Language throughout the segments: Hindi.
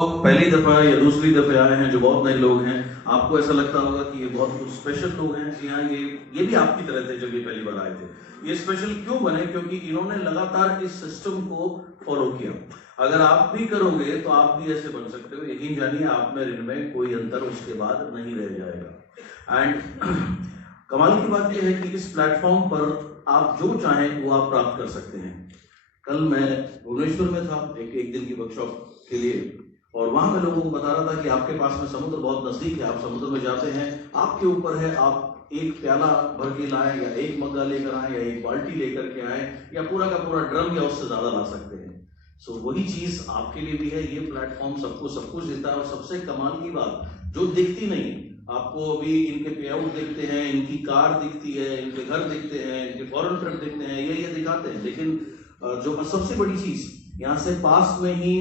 पहली दफा या दूसरी दफे आए हैं, जो बहुत नए लोग हैं, आपको ऐसा लगता होगा कि ये बहुत कुछ स्पेशल लोग हैं। जी हाँ, ये भी आपकी तरह थे जब ये पहली बार आए थे। ये स्पेशल क्यों बने? क्योंकि इन्होंने लगातार इस सिस्टम को फॉलो किया। अगर आप भी करोगे तो आप भी ऐसे बन सकते हो। यकीन जानिए, आप में इनमें कोई अंतर उसके बाद नहीं रह जाएगा। एंड कमाल की बात यह है कि इस प्लेटफॉर्म पर आप जो चाहें वो आप प्राप्त कर सकते हैं। कल मैं भुवनेश्वर में था एक दिन की वर्कशॉप के लिए, और वहां मैं लोगों को बता रहा था कि आपके पास में समुद्र बहुत नजदीक है, आप समुद्र में जाते हैं, आपके ऊपर है, आप एक प्याला भर के लाएं या एक मग्गा लेकर आए या एक बाल्टी लेकर के आए या पूरा का पूरा ड्रम या उससे ज्यादा ला सकते हैं। सो वही चीज आपके लिए भी है। ये प्लेटफॉर्म सबको सब कुछ देता है। और सबसे कमाल की बात जो दिखती नहीं, आपको अभी इनके पे आउट दिखते हैं, इनकी कार दिखती है, इनके घर दिखते हैं, इनके फॉरेन ट्रिप दिखते हैं, ये दिखाते हैं, लेकिन जो सबसे बड़ी चीज यहाँ से पास में ही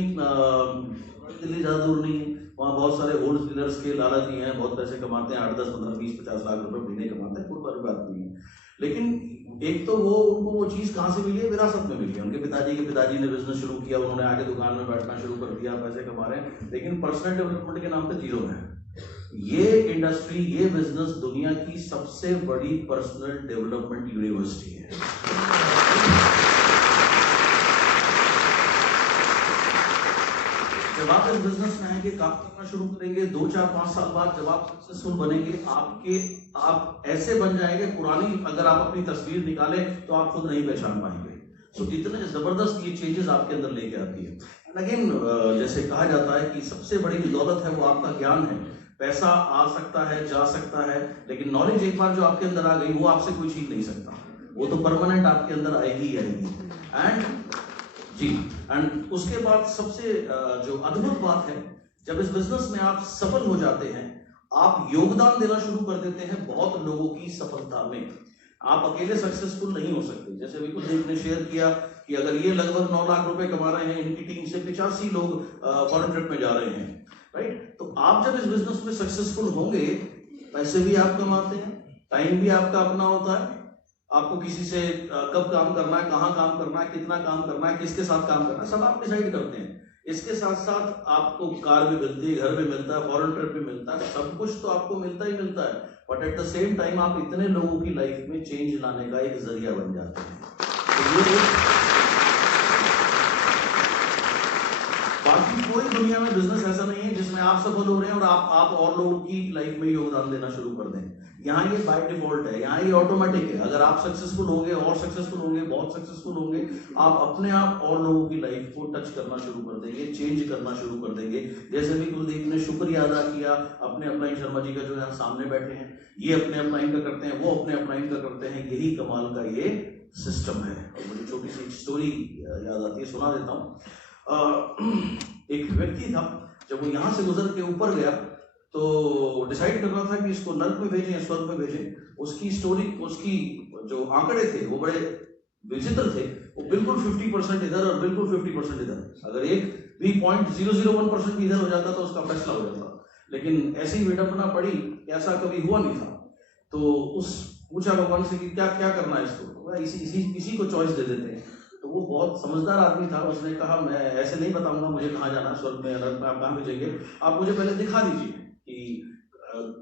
दिल्ली ज्यादा दूर नहीं है, वहाँ बहुत सारे होल्ड डीलर्स के लालची हैं, बहुत पैसे कमाते हैं, 8, 10, 15, 20, 50 लाख रुपए महीने कमाते हैं, कोई बड़ी बात नहीं है। लेकिन एक तो उनको वो चीज कहाँ से मिली है? विरासत में मिली है। उनके पिताजी ने बिजनेस शुरू किया, उन्होंने आगे दुकान में बैठना शुरू कर दिया, पैसे कमा रहे हैं, लेकिन पर्सनल डेवलपमेंट के नाम पे जीरो है। ये इंडस्ट्री, ये बिजनेस दुनिया की सबसे बड़ी पर्सनल डेवलपमेंट यूनिवर्सिटी है। जब आप इस बिजनेस में आएंगे, काम करना शुरू करेंगे, 2, 4, 5 साल बाद जब आप सक्सेसफुल बनेंगे, आप ऐसे बन जाएंगे, पुरानी अगर आप अपनी तस्वीर निकालें तो आप खुद नहीं पहचान पाएंगे। सो इतने जबरदस्त ये चेंजेस आपके अंदर लेके आती है। अगेन, जैसे कहा जाता है कि सबसे बड़ी दौलत है वो आपका ज्ञान है। पैसा आ सकता है, जा सकता है, लेकिन नॉलेज एक बार जो आपके अंदर आ गई, वो आपसे कोई छीन नहीं सकता। वो तो परमानेंट आपके अंदर आएगी ही आएगी। एंड उसके बाद सबसे जो अद्भुत बात है, जब इस बिजनेस में आप सफल हो जाते हैं, आप योगदान देना शुरू कर देते हैं बहुत लोगों की सफलता में। आप अकेले सक्सेसफुल नहीं हो सकते। जैसे विपुल देव ने शेयर किया कि अगर ये लगभग 9 लाख रुपए कमा रहे हैं, इनकी टीम से 85 लोग फॉरेन ट्रिप में जा रहे हैं, राइट? तो आप जब इस बिजनेस में सक्सेसफुल होंगे, पैसे भी आप कमाते हैं, टाइम भी आपका अपना होता है, आपको किसी से कब काम करना है, कहाँ काम करना है, कितना काम करना है, किसके साथ काम करना है, सब आप डिसाइड करते हैं। इसके साथ साथ आपको कार भी मिलती है, घर भी मिलता है, फॉरेन ट्रिप भी मिलता है, सब कुछ तो आपको मिलता ही मिलता है। But at the same time आप इतने लोगों की लाइफ में चेंज लाने का एक जरिया बन जाते हैं। तो ये बाकी कोई दुनिया में बिजनेस ऐसा नहीं है जिसमें आप सफल हो रहे हैं और आप और लोगों की लाइफ में योगदान देना शुरू कर दें। यहाँ ये बाय डिफॉल्ट है, यहाँ ये ऑटोमेटिक है। अगर आप सक्सेसफुल होंगे और सक्सेसफुल होंगे, बहुत सक्सेसफुल होंगे, आप अपने आप और लोगों की लाइफ को टच करना शुरू कर देंगे, चेंज करना शुरू कर देंगे। जैसे भी कुलदीप ने शुक्रिया अदा किया अपने अपलाइन शर्मा जी का, जो यहाँ सामने बैठे हैं, ये अपने अपलाइन का करते हैं, वो अपने अपलाइन का करते हैं। यही कमाल का ये सिस्टम है। और मुझे छोटी सी स्टोरी याद आती है, सुना देता हूँ। एक व्यक्ति था, जब वो यहाँ से गुजर के ऊपर गया तो डिसाइड कर रहा था कि इसको नर्क में भेजें या स्वर्ग में भेजें। उसकी स्टोरी, उसकी जो आंकड़े थे वो बड़े विचित्र थे। वो बिल्कुल 50% इधर और बिल्कुल 50% इधर। अगर एक भी 0.001% इधर हो जाता तो उसका फैसला हो जाता, लेकिन ऐसी विडंबना पड़ी, ऐसा कभी हुआ नहीं था। तो उस पूछा भगवान से कि क्या क्या करना है इसको, तो इसी को चॉइस दे देते हैं। तो वो बहुत समझदार आदमी था, उसने कहा मैं ऐसे नहीं बताऊंगा मुझे कहाँ जाना है, स्वर्ग में नर्क में, आप कहाँ भेजेंगे, आप मुझे पहले दिखा दीजिए कि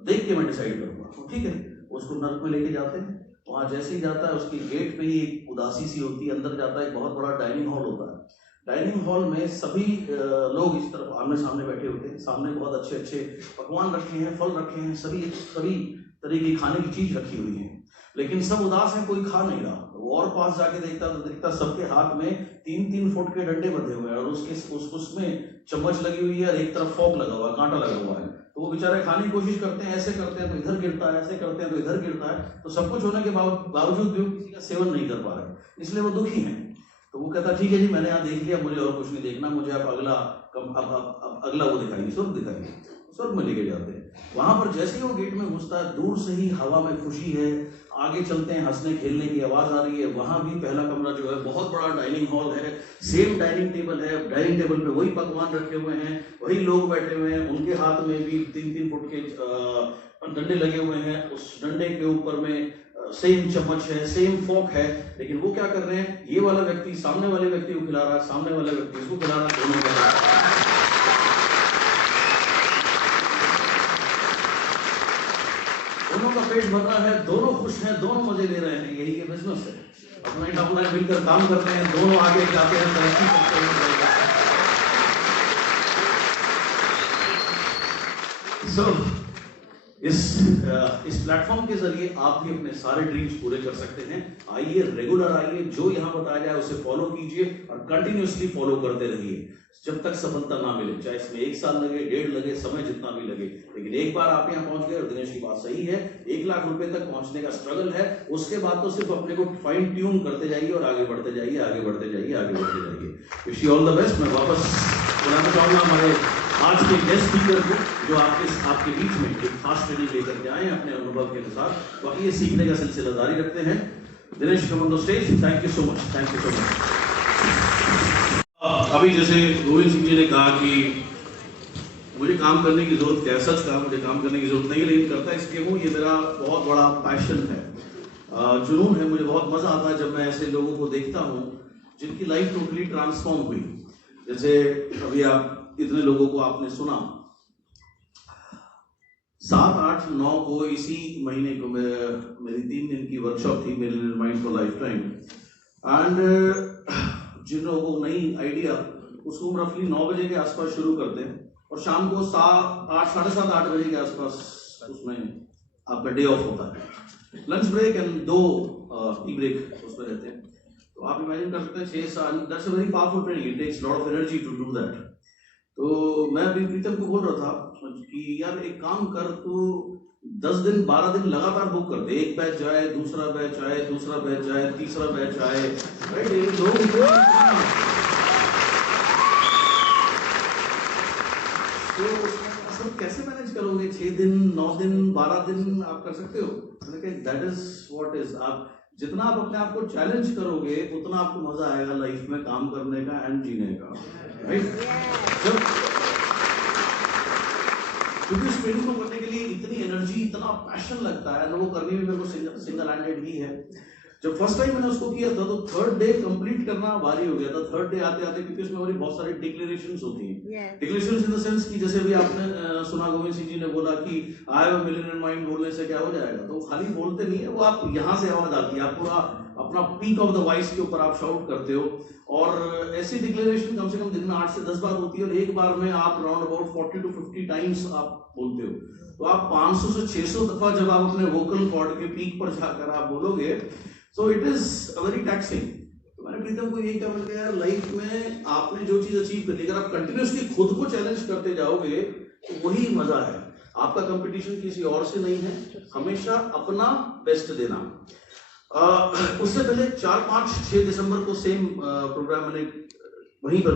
देख के मैं डिसाइड करूंगा। तो ठीक है, उसको नर्क में लेके जाते हैं। वहां जैसे ही जाता है, उसकी गेट पे ही एक उदासी सी होती है, अंदर जाता है, एक बहुत बड़ा डाइनिंग हॉल होता है। डाइनिंग हॉल में सभी लोग इस तरफ आमने सामने बैठे होते हैं, सामने बहुत अच्छे अच्छे पकवान रखे हैं, फल रखे हैं, सभी तरह की खाने की चीज रखी हुई है, लेकिन सब उदास हैं, कोई खा नहीं रहा। वो और पास जाके देखता तो देखता सबके हाथ में 3-3 फुट के डंडे बंधे हुए हैं, और उसमें चम्मच लगी हुई है और एक तरफ फोक लगा हुआ है, कांटा लगा हुआ है। तो वो बेचारे खाने की कोशिश करते हैं, ऐसे करते हैं तो इधर गिरता है, ऐसे करते हैं तो इधर गिरता है। तो सब कुछ होने के बावजूद भी किसी का सेवन नहीं कर पा रहे, इसलिए वो दुखी हैं। तो वो कहता ठीक है जी, मैंने यहाँ देख लिया, मुझे और कुछ नहीं देखना, मुझे आप अगला वो दिखाइए, स्वर्ग दिखाइए। स्वर्ग में लेके जाते हैं। वहां पर जैसे ही वो गेट में घुसता है, दूर से ही हवा में खुशी है, आगे चलते हैं, हंसने खेलने की आवाज आ रही है। वहां भी पहला कमरा जो है, बहुत बड़ा डाइनिंग हॉल है, सेम डाइनिंग टेबल है, डाइनिंग टेबल पे वही पकवान रखे हुए हैं, वही लोग बैठे हुए हैं, उनके हाथ में भी 3-3 फुट के डंडे लगे हुए हैं, उस डंडे के ऊपर में सेम चम्मच है, सेम फोक है, लेकिन वो क्या कर रहे हैं, ये वाला व्यक्ति सामने वाले व्यक्ति को खिला रहा है, सामने वाला व्यक्ति इसको खिला रहा है, दोनों को पेट भर रहा है, दोनों खुश हैं, दोनों मजे ले रहे हैं, यही ये बिजनेस है। अपना डाउनलाइन मिलकर काम करते हैं, दोनों आगे जाते हैं, तरक्की करते हैं। इस प्लेटफॉर्म के जरिए आप भी अपने सारे ड्रीम्स पूरे कर सकते हैं। आइए, रेगुलर आइए, जो यहाँ बताया जाए उसे फॉलो कीजिए और कंटिन्यूअसली फॉलो करते रहिए जब तक सफलता ना मिले, चाहे इसमें 1 साल लगे, 1.5 लगे, समय जितना भी लगे। लेकिन एक बार आप यहाँ पहुंच गए, और दिनेश की बात सही है, 1 लाख रुपए तक पहुंचने का स्ट्रगल है, उसके बाद तो सिर्फ अपने को फाइन ट्यून करते जाइए और आगे बढ़ते जाइए, आगे बढ़ते जाइए, आगे बढ़ते जाइए। Wish you all the best. मैं वापस बुलाना चाहूंगा हमारे आज के गेस्ट स्पीकर को, जो आपके बीच में एक खास ट्रेनिंग लेकर के आए अपने अनुभव के अनुसार। तो आइए सीखने का सिलसिला जारी रखते हैं। Dinesh come on the stage. Thank you so much, thank you so much. अभी जैसे गोविंद सिंह जी ने कहा कि मुझे काम करने की जरूरत क्या है, सच कहा, मुझे काम करने की जरूरत नहीं है, लेकिन करता इसलिए हूँ, ये मेरा बहुत बड़ा पैशन है, जुनून है। मुझे बहुत मजा आता है जब मैं ऐसे लोगों को देखता हूँ जिनकी लाइफ टोटली ट्रांसफॉर्म हुई। जैसे अभी आप इतने लोगों को आपने सुना, 7, 8, 9 को इसी महीने को मेरी 3 दिन की वर्कशॉप थी, millionaire mind for lifetime. And जिन लोगों को नई आइडिया, उसको हम रफली 9 बजे के आसपास शुरू करते हैं और शाम को 7, 8, 7:30, 8 बजे के आसपास उसमें आपका डे ऑफ होता है। Lunch break and 2 tea break उसमें रहते हैं। तो आप इमेजिन कर सकते हैं 6 साल, that's a very powerful training, it takes lot of energy to do that. तो मैं अभी प्रीतम को बोल रहा था कि यार एक काम कर, तू 10 दिन 12 दिन लगातार बुक कर दे, एक बैच जाए, दूसरा बैच आए, दूसरा बैच जाए, तीसरा बैच आए, राइट? तो कैसे मैनेज करोगे? 6 दिन, 9 दिन, 12 दिन आप कर सकते हो? That is what is. आप जितना आप अपने आप को चैलेंज करोगे, उतना आपको मजा आएगा लाइफ में काम करने का एंड जीने का, राइट? क्योंकि इस ट्रेनिंग को करने के लिए इतनी एनर्जी, इतना पैशन लगता है, वो करनी भी मेरे को सिंगल हैंडेड ही है। जब फर्स्ट टाइम मैंने उसको किया था तो 3rd डे कंप्लीट करना भारी हो गया था। 3rd डे आते आते, क्योंकि उसमें हमारी बहुत सारी डिक्लेरेशंस होती हैं। डिक्लेरेशंस इन द सेंस कि जैसे भी आपने सुना, गोविंद सिंह जी ने बोला कि I have a millionaire mind बोलने से क्या हो जाएगा, तो खाली बोलते नहीं है वो, आप यहाँ से आवाज आती है, आप पूरा अपना पीक ऑफ द वॉइस के ऊपर आप शाउट करते हो। और ऐसी डिक्लेरेशन कम से कम दिन में 8 से 10 बार होती है, और एक बार में आप राउंड अबाउट 40 to 50 टाइम्स आप बोलते हो। तो आप 500 से 600 दफा जब आप अपने वोकल कॉर्ड के पीक पर जाकर आप बोलोगे, so it is very taxing। तो मैंने प्रीतम को यही कहा, यार लाइफ में आपने जो चीज अचीव कर ली, अगर आप कंटिन्यूसली खुद को चैलेंज करते जाओगे तो वही मजा है। आपका कंपटीशन किसी और से नहीं है, हमेशा अपना बेस्ट देना। उससे पहले 4, 5, 6 दिसंबर को सेम प्रोग्राम मैंने वहीं पर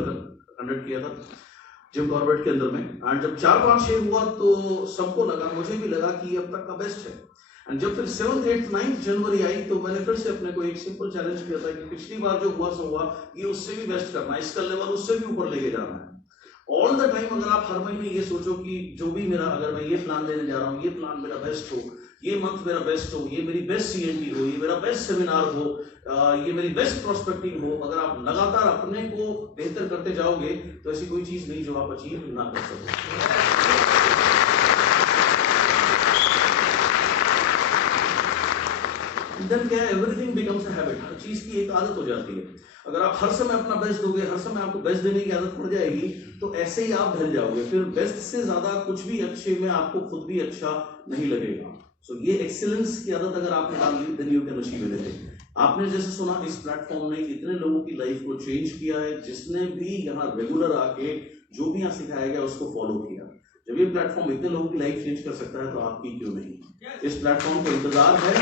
कंडक्ट किया था, जिम कॉर्बेट के अंदर में। एंड जब 4, 5, 6 हुआ तो सबको लगा, मुझे भी लगा कि अब तक का बेस्ट है। एंड जब फिर 7th, 8th, 9th जनवरी आई तो मैंने फिर से अपने को एक सिंपल चैलेंज किया था कि पिछली बार जो हुआ सो हुआ, ये उससे भी बेस्ट करना है, इसका लेवल उससे भी ऊपर लेके जाना है। ऑल द टाइम अगर आप हर महीने ये सोचो कि जो भी मेरा, अगर मैं ये प्लान लेने जा रहा हूँ, ये प्लान मेरा बेस्ट हो, ये मंथ मेरा बेस्ट हो, ये मेरी बेस्ट सीएनडी हो, ये मेरा बेस्ट सेमिनार हो, ये मेरी बेस्ट प्रोस्पेक्टिंग हो, अगर आप लगातार अपने को बेहतर करते जाओगे तो ऐसी कोई चीज नहीं जो आप अचीव ना कर सको। देन क्या है, एवरीथिंग बिकम्स अ हैबिट। हर चीज की एक आदत हो जाती है। अगर आप हर समय अपना बेस्ट दोगे, हर समय आपको बेस्ट देने की आदत पड़ जाएगी, तो ऐसे ही आप ढल जाओगे। फिर बेस्ट से ज्यादा कुछ भी अच्छे में आपको खुद भी अच्छा नहीं लगेगा। सो ये एक्सीलेंस की आदत अगर आपने डाल ली, then you can achieve anything. आपने जैसे सुना, इस प्लेटफॉर्म ने इतने लोगों की लाइफ को चेंज किया है, जिसने भी यहाँ रेगुलर आके जो भी यहाँ सिखाया गया उसको फॉलो किया। जब ये प्लेटफॉर्म इतने लोगों की लाइफ चेंज कर सकता है तो आपकी क्यों नहीं? इस प्लेटफॉर्म को इंतजार है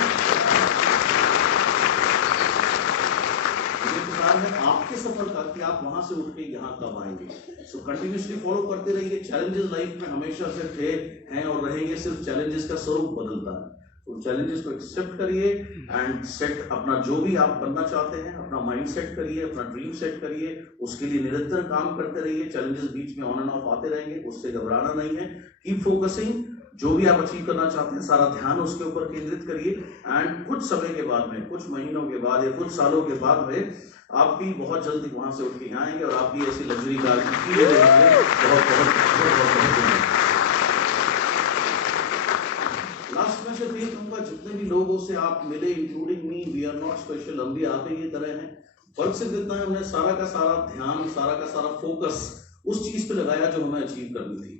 आपके सफर का कि आप वहां से उठ के यहाँ कब आएंगे। सो कंटिन्यूसली फॉलो करते रहिए। चैलेंजेस लाइफ में हमेशा से थे, हैं और रहेंगे। सिर्फ चैलेंजेस का स्वरूप बदलता है। तो चैलेंजेस को एक्सेप्ट करिए एंड सेट अपना जो भी आप बनना चाहते हैं, अपना माइंड सेट करिए, अपना ड्रीम सेट करिए, उसके लिए निरंतर काम करते रहिए। चैलेंजेस बीच में ऑन एंड ऑफ आते रहेंगे, उससे घबराना नहीं है। कीप फोकसिंग, जो भी आप अचीव करना चाहते हैं सारा ध्यान उसके ऊपर केंद्रित करिए। एंड कुछ समय के बाद में, कुछ महीनों के बाद या कुछ सालों के बाद में आप भी बहुत जल्दी वहां से उठ के यहाँ आएंगे और आप भी ऐसी लग्जरी कार की रहेंगे। बहुत लास्ट में सिर्फ ये कहूँगा, लोगों से आप मिले, including me, we are not special, हम भी आप ही की तरह हैं। फर्क सिर्फ इतना है, हमने सारा का सारा ध्यान, सारा का सारा फोकस उस चीज पे लगाया जो हमें अचीव करनी थी।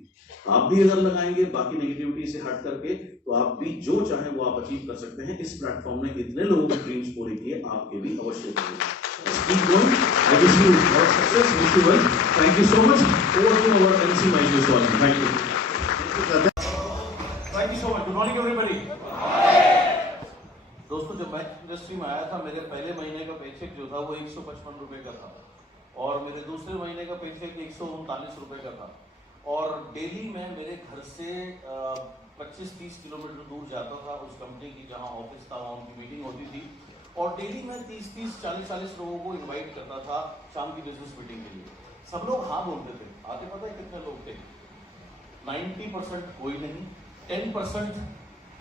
आप भी अगर लगाएंगे बाकी नेगेटिविटी से हट करके, तो आप भी जो चाहें वो आप अचीव कर सकते हैं। इस प्लेटफॉर्म ने इतने लोगों के ड्रीम्स पूरे किए, आपके भी अवश्य करेंगे। Keep going. I wish you all success. Wish you well. Thank you so much. Over to our MC Mahesh Swami. Thank you. Thank you so much. Good morning everybody. दोस्तों, जब मैं इंडस्ट्री में आया था, मेरे पहले महीने का पेचेक जो था वो 155 रुपए का था, और मेरे दूसरे महीने का पेचेक 139 रुपए का था, और डेली मैं मेरे घर से 25-30 किलोमीटर दूर जाता था उस कंपनी की जहां ऑफिस था, वहां उनकी मीटिंग होती थी, और डेली मैं 30-30, 40-40 लोगों को इनवाइट करता था शाम की बिजनेस मीटिंग के लिए। सब लोग हाँ बोलते थे। आगे पता है कितने लोग थे? 90% कोई नहीं, 10%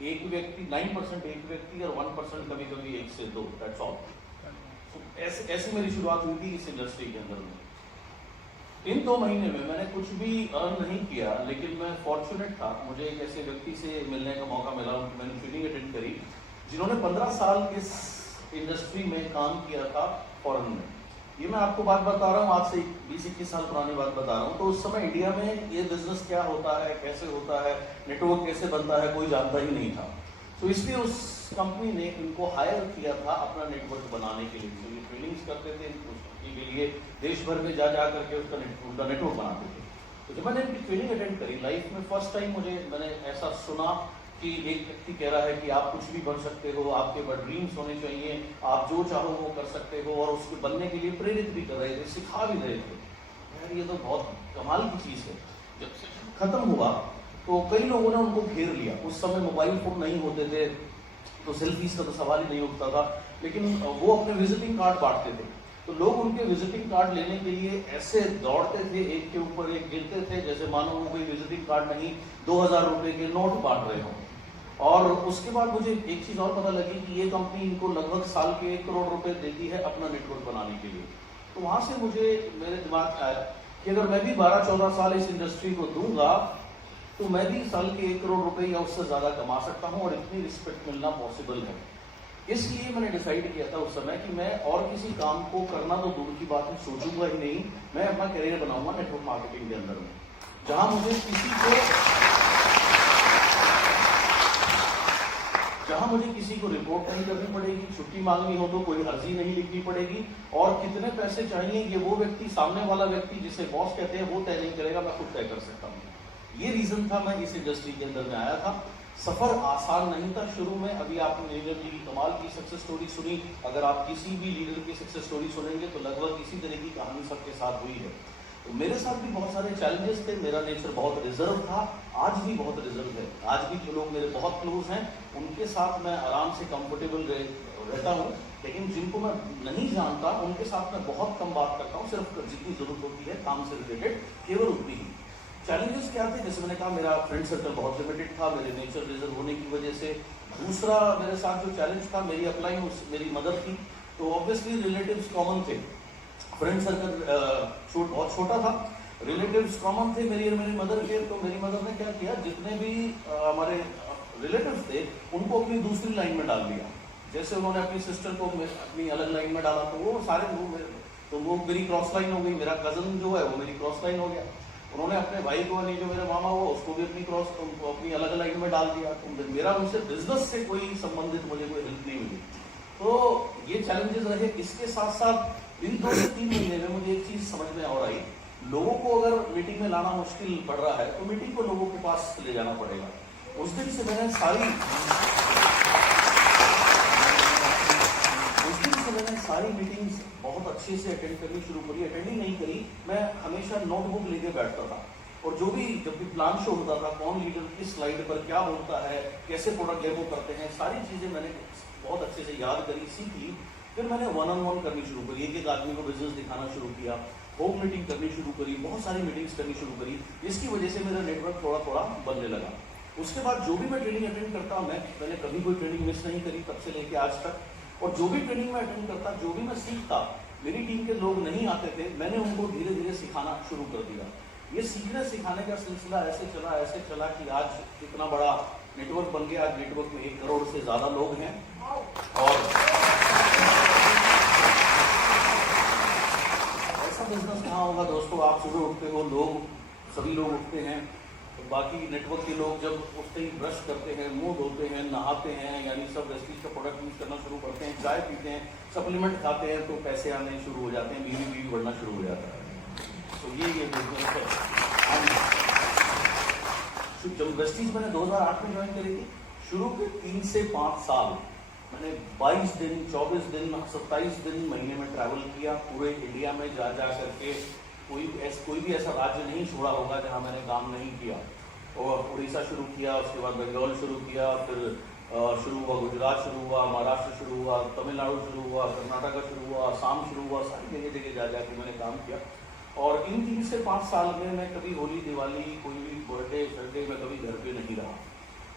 एक व्यक्ति, 9% एक व्यक्ति, और 1% कभी कभी 1 से 2, दैट्स ऑल। ऐसी मेरी शुरुआत हुई थी इस इंडस्ट्री के अंदर में। इन 2 महीने में मैंने कुछ भी अर्न नहीं किया, लेकिन मैं फॉर्चुनेट था, मुझे एक ऐसे व्यक्ति से मिलने का मौका मिला, उनकी मैंने ट्रेनिंग अटेंड करी, जिन्होंने 15 साल इस इंडस्ट्री में काम किया था फॉरेन में। ये मैं आपको बात बता रहा हूँ, आज से 20-21 साल पुरानी बात बता रहा हूँ। तो उस समय इंडिया में ये बिजनेस क्या होता है, कैसे होता है, नेटवर्क कैसे बनता है, कोई जानता ही नहीं था। तो इसलिए उस कंपनी ने इनको हायर किया था अपना नेटवर्क बनाने के लिए। तो ये ट्रेनिंग्स करते थे उस कंपनी के लिए, देश भर में जा करके उसका नेटवर्क बनाते थे। तो जब मैंने इनकी ट्रेनिंग अटेंड करी, लाइफ में फर्स्ट टाइम मैंने ऐसा सुना कि एक व्यक्ति कह रहा है कि आप कुछ भी बन सकते हो, आपके पास ड्रीम्स होने चाहिए, आप जो चाहो वो कर सकते हो, और उसको बनने के लिए प्रेरित भी कर रहे थे, सिखा भी रहे थे। यार ये तो बहुत कमाल की चीज़ है। जब सेशन खत्म हुआ तो कई लोगों ने उनको घेर लिया। उस समय मोबाइल फोन नहीं होते थे, तो सेल्फीज का तो सवाल ही नहीं उठता था, लेकिन वो अपने विजिटिंग कार्ड बांटते थे। तो लोग उनके विजिटिंग कार्ड लेने के लिए ऐसे दौड़ते थे, एक के ऊपर एक गिरते थे, जैसे मानो वो कोई विजिटिंग कार्ड नहीं 2000 रुपए के नोट बांट रहे हों। और उसके बाद मुझे एक चीज और पता लगी कि ये कंपनी इनको लगभग साल के 1 करोड़ रुपए देती है अपना नेटवर्क बनाने के लिए। तो वहां से मुझे मेरे दिमाग में आया कि अगर मैं भी 12-14 साल इस इंडस्ट्री को दूंगा, तो मैं भी साल के 1 करोड़ रुपए या उससे ज्यादा कमा सकता हूं, और इतनी रिस्पेक्ट मिलना पॉसिबल है। इसलिए मैंने डिसाइड किया था उस समय कि मैं और किसी काम को करना तो दूर की बात है, सोचूंगा ही नहीं, मैं अपना करियर बनाऊंगा नेटवर्क मार्केटिंग के अंदर में, जहां मुझे किसी को रिपोर्ट नहीं करनी पड़ेगी, छुट्टी मांगनी हो तो कोई अर्जी नहीं लिखनी पड़ेगी, और कितने पैसे चाहिए ये वो व्यक्ति, सामने वाला व्यक्ति जिसे बॉस कहते हैं, वो तय नहीं करेगा, मैं खुद तय कर सकता हूँ। ये रीजन था मैं इस इंडस्ट्री के अंदर में आया था। सफर आसान नहीं था शुरू में। अभी आपने लीडर जी की कमाल की सक्सेस स्टोरी सुनी, अगर आप किसी भी लीडर की सक्सेस स्टोरी सुनेंगे तो लगभग इसी तरह की कहानी सबके साथ हुई है। तो मेरे साथ भी बहुत सारे चैलेंजेस थे, मेरा नेचर बहुत रिजर्व था, आज भी बहुत रिजर्व है। आज भी जो लोग मेरे बहुत क्लोज हैं उनके साथ मैं आराम से कंफर्टेबल रहता हूँ, लेकिन जिनको मैं नहीं जानता उनके साथ मैं बहुत कम बात करता हूँ, सिर्फ जितनी जरूरत होती है काम से रिलेटेड, केवल उतनी ही। चैलेंजेस क्या थे? जैसे मैंने कहा, मेरा फ्रेंड सर्कल बहुत लिमिटेड था, मेरे नेचर रिजर्व होने की वजह से। दूसरा मेरे साथ जो चैलेंज था, मेरी अपलाइन मेरी मदर थी, तो ऑब्वियसली रिलेटिव्स कॉमन थे, फ्रेंड सर्कल बहुत छोटा था, रिलेटिव्स कॉमन थे मेरी और मेरी मदर के। तो मेरी मदर ने क्या किया, जितने भी हमारे रिलेटिव्स थे उनको अपनी दूसरी लाइन में डाल दिया। जैसे उन्होंने अपनी सिस्टर को अपनी अलग लाइन में डाला, तो वो सारे वो मेरी क्रॉस लाइन हो गई, मेरा कजन जो है वो मेरी क्रॉस लाइन हो गया। उन्होंने अपने भाई को, नहीं जो मेरा मामा हुआ, उसको भी अपनी अलग लाइन में डाल दिया। तो मेरा उनसे बिजनेस से कोई संबंधित मुझे कोई हेल्प नहीं मिली। तो ये चैलेंजेस रहे। इसके साथ साथ इन 2 से 3 महीने में मुझे एक चीज समझ में और आई, लोगों को अगर मीटिंग में लाना मुश्किल पड़ रहा है तो मीटिंग को लोगों के पास ले जाना पड़ेगा। उस दिन से मैंने सारी मीटिंग्स बहुत अच्छे से अटेंड करनी शुरू करी। अटेंड ही नहीं करी, मैं हमेशा नोटबुक लेके बैठता था, और जब भी प्लान शो होता था, कौन लीडर किस स्लाइड पर क्या बोलता है, कैसे प्रोडक्ट डेमो करते हैं, सारी चीजें मैंने बहुत अच्छे से याद करी, सीख ली। फिर मैंने 1-on-1 करनी शुरू करी, एक आदमी को बिजनेस दिखाना शुरू किया, होम मीटिंग करनी शुरू करी, बहुत सारी मीटिंग्स करनी शुरू करी। इसकी वजह से मेरा नेटवर्क थोड़ा थोड़ा बनने लगा। उसके बाद जो भी मैं ट्रेनिंग अटेंड करता, मैंने कभी कोई ट्रेनिंग मिस नहीं करी तब से लेके आज तक। और जो भी ट्रेनिंग में अटेंड करता, जो भी मैं सीखता, मेरी टीम के लोग नहीं आते थे, मैंने उनको धीरे धीरे सिखाना शुरू कर दिया। ये सीखने सिखाने का सिलसिला ऐसे चला कि आज इतना बड़ा नेटवर्क बन गया। आज नेटवर्क में 1 करोड़ से ज़्यादा लोग हैं और ऐसा बिजनेस कहाँ होगा दोस्तों। आप सुबह उठते हो, सभी लोग उठते हैं, तो बाकी नेटवर्क के लोग जब उठते ही ब्रश करते हैं, मुंह धोते हैं, नहाते हैं, यानी सब वेस्टीज का प्रोडक्ट यूज करना शुरू करते हैं, चाय पीते हैं, सप्लीमेंट खाते हैं, तो पैसे आने शुरू हो जाते हैं, बीवी बढ़ना शुरू हो जाता है। तो ये बिजनेस है। जब वेस्टीज मैंने 2008 में ज्वाइन करी थी, शुरू के 3 से 5 साल मैंने 22 दिन, 24 दिन, 27 दिन महीने में ट्रैवल किया पूरे इंडिया में जा करके। कोई भी ऐसा राज्य नहीं छोड़ा होगा जहां मैंने काम नहीं किया। और उड़ीसा शुरू किया, उसके बाद बंगाल शुरू किया, फिर शुरू हुआ गुजरात, शुरू हुआ महाराष्ट्र, शुरू हुआ तमिलनाडु, शुरू हुआ कर्नाटका, शुरू हुआ असम, शुरू हुआ, सारी जगह जा के मैंने काम किया। और इन 3 से 5 साल में मैं कभी होली, दिवाली, कोई भी बर्थडे सडे में कभी घर पे नहीं रहा।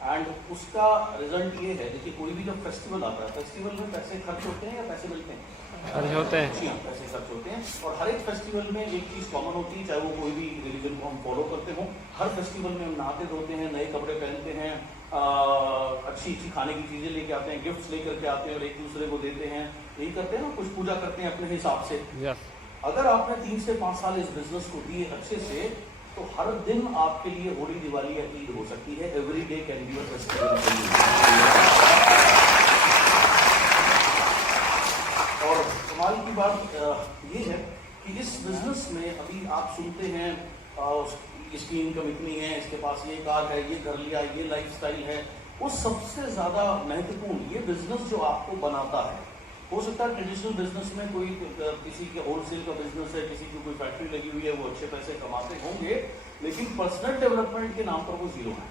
एंड उसका रिजल्ट ये है, देखिए कोई भी जब फेस्टिवल आता है, फेस्टिवल में पैसे खर्च होते हैं या पैसे मिलते हैं? खर्च होते हैं। जी हाँ, पैसे खर्च होते हैं। और हर एक फेस्टिवल में एक चीज़ कॉमन होती है, चाहे वो कोई भी रिलीजन को हम फॉलो करते हो, हर फेस्टिवल में हम नहाते धोते हैं, नए कपड़े पहनते हैं, अच्छी खाने की चीज़ें लेके आते हैं, गिफ्ट्स लेकर के आते हैं और एक दूसरे को देते हैं। यही करते हैं ना, कुछ पूजा करते हैं अपने हिसाब से। अगर आपने 3 से 5 साल इस बिजनेस को दिए अच्छे से, तो हर दिन आपके लिए होली, दिवाली या ईद हो सकती है। Every day can be a festival. और कमाल की बात ये है कि इस बिजनेस में अभी आप सुनते हैं इसकी इनकम इतनी है, इसके पास ये कार है, ये कर लिया, ये लाइफस्टाइल है। वो सबसे ज्यादा महत्वपूर्ण ये बिजनेस जो आपको बनाता है। हो सकता है ट्रेडिशनल बिजनेस में कोई किसी के होलसेल का बिजनेस है, किसी की कोई फैक्ट्री लगी हुई है, वो अच्छे पैसे कमाते होंगे, लेकिन पर्सनल डेवलपमेंट के नाम पर वो जीरो है।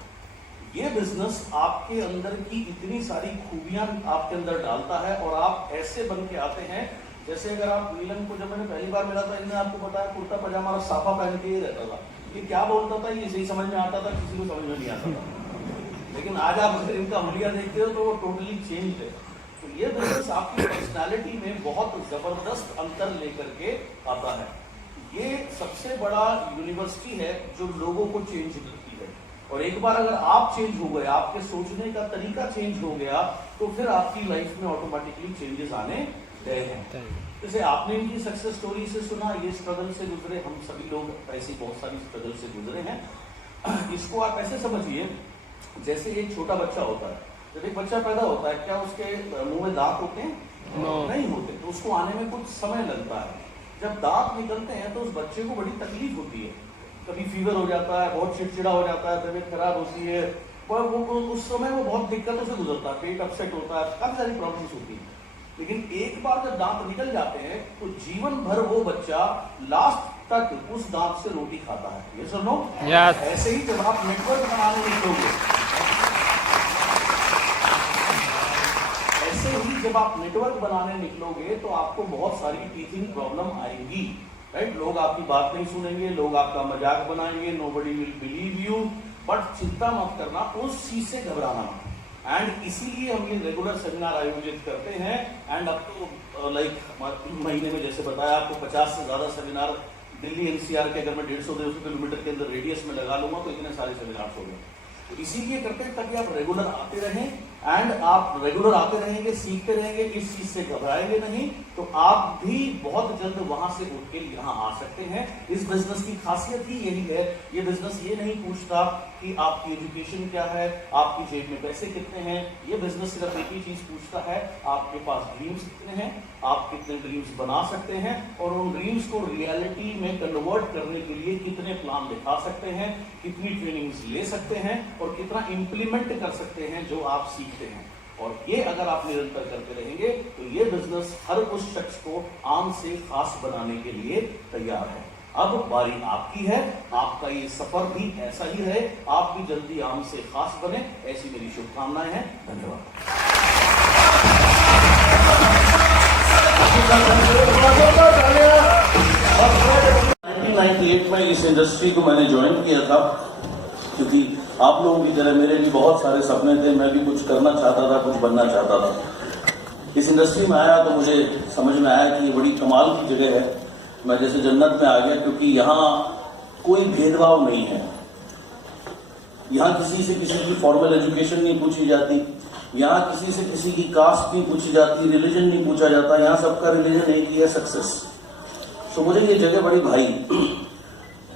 ये बिजनेस आपके अंदर की इतनी सारी खूबियां आपके अंदर डालता है और आप ऐसे बन के आते हैं जैसे अगर आप नीलम को जब मैंने पहली बार मिला था, इन्हें आपको बताया कुर्ता पजामा और साफा पहन के ही रहता था। ये क्या बोलता था ये सही समझ में आता था, किसी को समझ में नहीं आता था। लेकिन आज आप अगर इनका हुलिया देखते हो तो वो टोटली चेंज है। तो ये बिजनेस आपकी पर्सनालिटी में बहुत जबरदस्त अंतर लेकर के आता है। ये सबसे बड़ा यूनिवर्सिटी है जो लोगों को चेंज करती है। और एक बार अगर आप चेंज हो गए, आपके सोचने का तरीका चेंज हो गया, तो फिर आपकी लाइफ में ऑटोमेटिकली चेंजेस आने गए हैं। जैसे आपने इनकी सक्सेस स्टोरी से सुना, ये स्ट्रगल से गुजरे, हम सभी लोग ऐसी बहुत सारी स्ट्रगल से गुजरे हैं। इसको आप ऐसे समझिए जैसे एक छोटा बच्चा होता है। जब एक बच्चा पैदा होता है, क्या उसके मुंह में दांत होते हैं? नहीं होते। तो उसको आने में कुछ समय लगता है। जब दांत निकलते हैं तो उस बच्चे को बड़ी तकलीफ होती है। कभी फीवर हो जाता है, बहुत चिड़चिड़ा हो जाता है, तबीयत खराब होती है, पर वो उस समय वो बहुत दिक्कतों से गुजरता है, पेट अपसेट होता है, काफी सारी प्रॉब्लम्स होती है। लेकिन एक बार जब दांत निकल जाते हैं तो जीवन भर वो बच्चा लास्ट तक उस दांत से रोटी खाता है। ये सुनो, ऐसे ही जब आप नेटवर्क बनाने निकलोगे, ऐसे ही जब आप नेटवर्क बनाने निकलोगे तो आपको बहुत सारी टीचिंग प्रॉब्लम आएगी, राइट। लोग आपकी बात नहीं सुनेंगे, लोग आपका मजाक बनाएंगे, nobody will believe you. But चिंता मत करना, उस चीज से घबराना मत। एंड इसीलिए हम ये रेगुलर सेमिनार आयोजित करते हैं। एंड अब तो लाइक महीने में जैसे बताया आपको 50 से ज्यादा सेमिनार दिल्ली एनसीआर के अगर मैं 150-200 किलोमीटर के अंदर रेडियस में लगा लूंगा तो इतने सारे सेमिनार हो गए। तो इसीलिए करते हैं ताकि आप रेगुलर आते रहें। एंड आप रेगुलर आते रहेंगे, सीखते रहेंगे, इस चीज से घबराएंगे नहीं, तो आप भी बहुत जल्द वहां से उठ के यहाँ आ सकते हैं। इस बिजनेस की खासियत ही यही है। ये बिजनेस ये नहीं पूछता कि आपकी एजुकेशन क्या है, आपकी जेब में पैसे कितने हैं। ये बिजनेस सिर्फ एक ही चीज पूछता है, आपके पास ड्रीम्स कितने हैं, आप कितने ड्रीम्स बना सकते हैं और उन ड्रीम्स को रियलिटी में कन्वर्ट करने के लिए कितने प्लान दिखा सकते हैं, कितनी ट्रेनिंग्स ले सकते हैं और कितना इंप्लीमेंट कर सकते हैं जो आप सीखते हैं। और ये अगर आप निरंतर करते रहेंगे तो ये बिजनेस हर उस शख्स को आम से खास बनाने के लिए तैयार है। अब बारी आपकी है, आपका ये सफर भी ऐसा ही रहे, आप भी जल्दी आम से खास बने, ऐसी मेरी शुभकामनाएं हैं। धन्यवाद। 1998 में इस इंडस्ट्री को मैंने ज्वाइन किया था, क्योंकि आप लोगों की तरह मेरे भी बहुत सारे सपने थे। मैं भी कुछ करना चाहता था, कुछ बनना चाहता था। इस इंडस्ट्री में आया तो मुझे समझ में आया कि ये बड़ी कमाल की जगह है। मैं जैसे जन्नत में आ गया, क्योंकि यहाँ कोई भेदभाव नहीं है। यहाँ किसी से किसी की फॉर्मल एजुकेशन नहीं पूछी जाती, यहाँ किसी से किसी की कास्ट नहीं पूछी जाती, रिलीजन नहीं पूछा जाता। यहाँ सबका रिलीजन एक ही है, सक्सेस। तो मुझे ये जगह बड़ी भाई।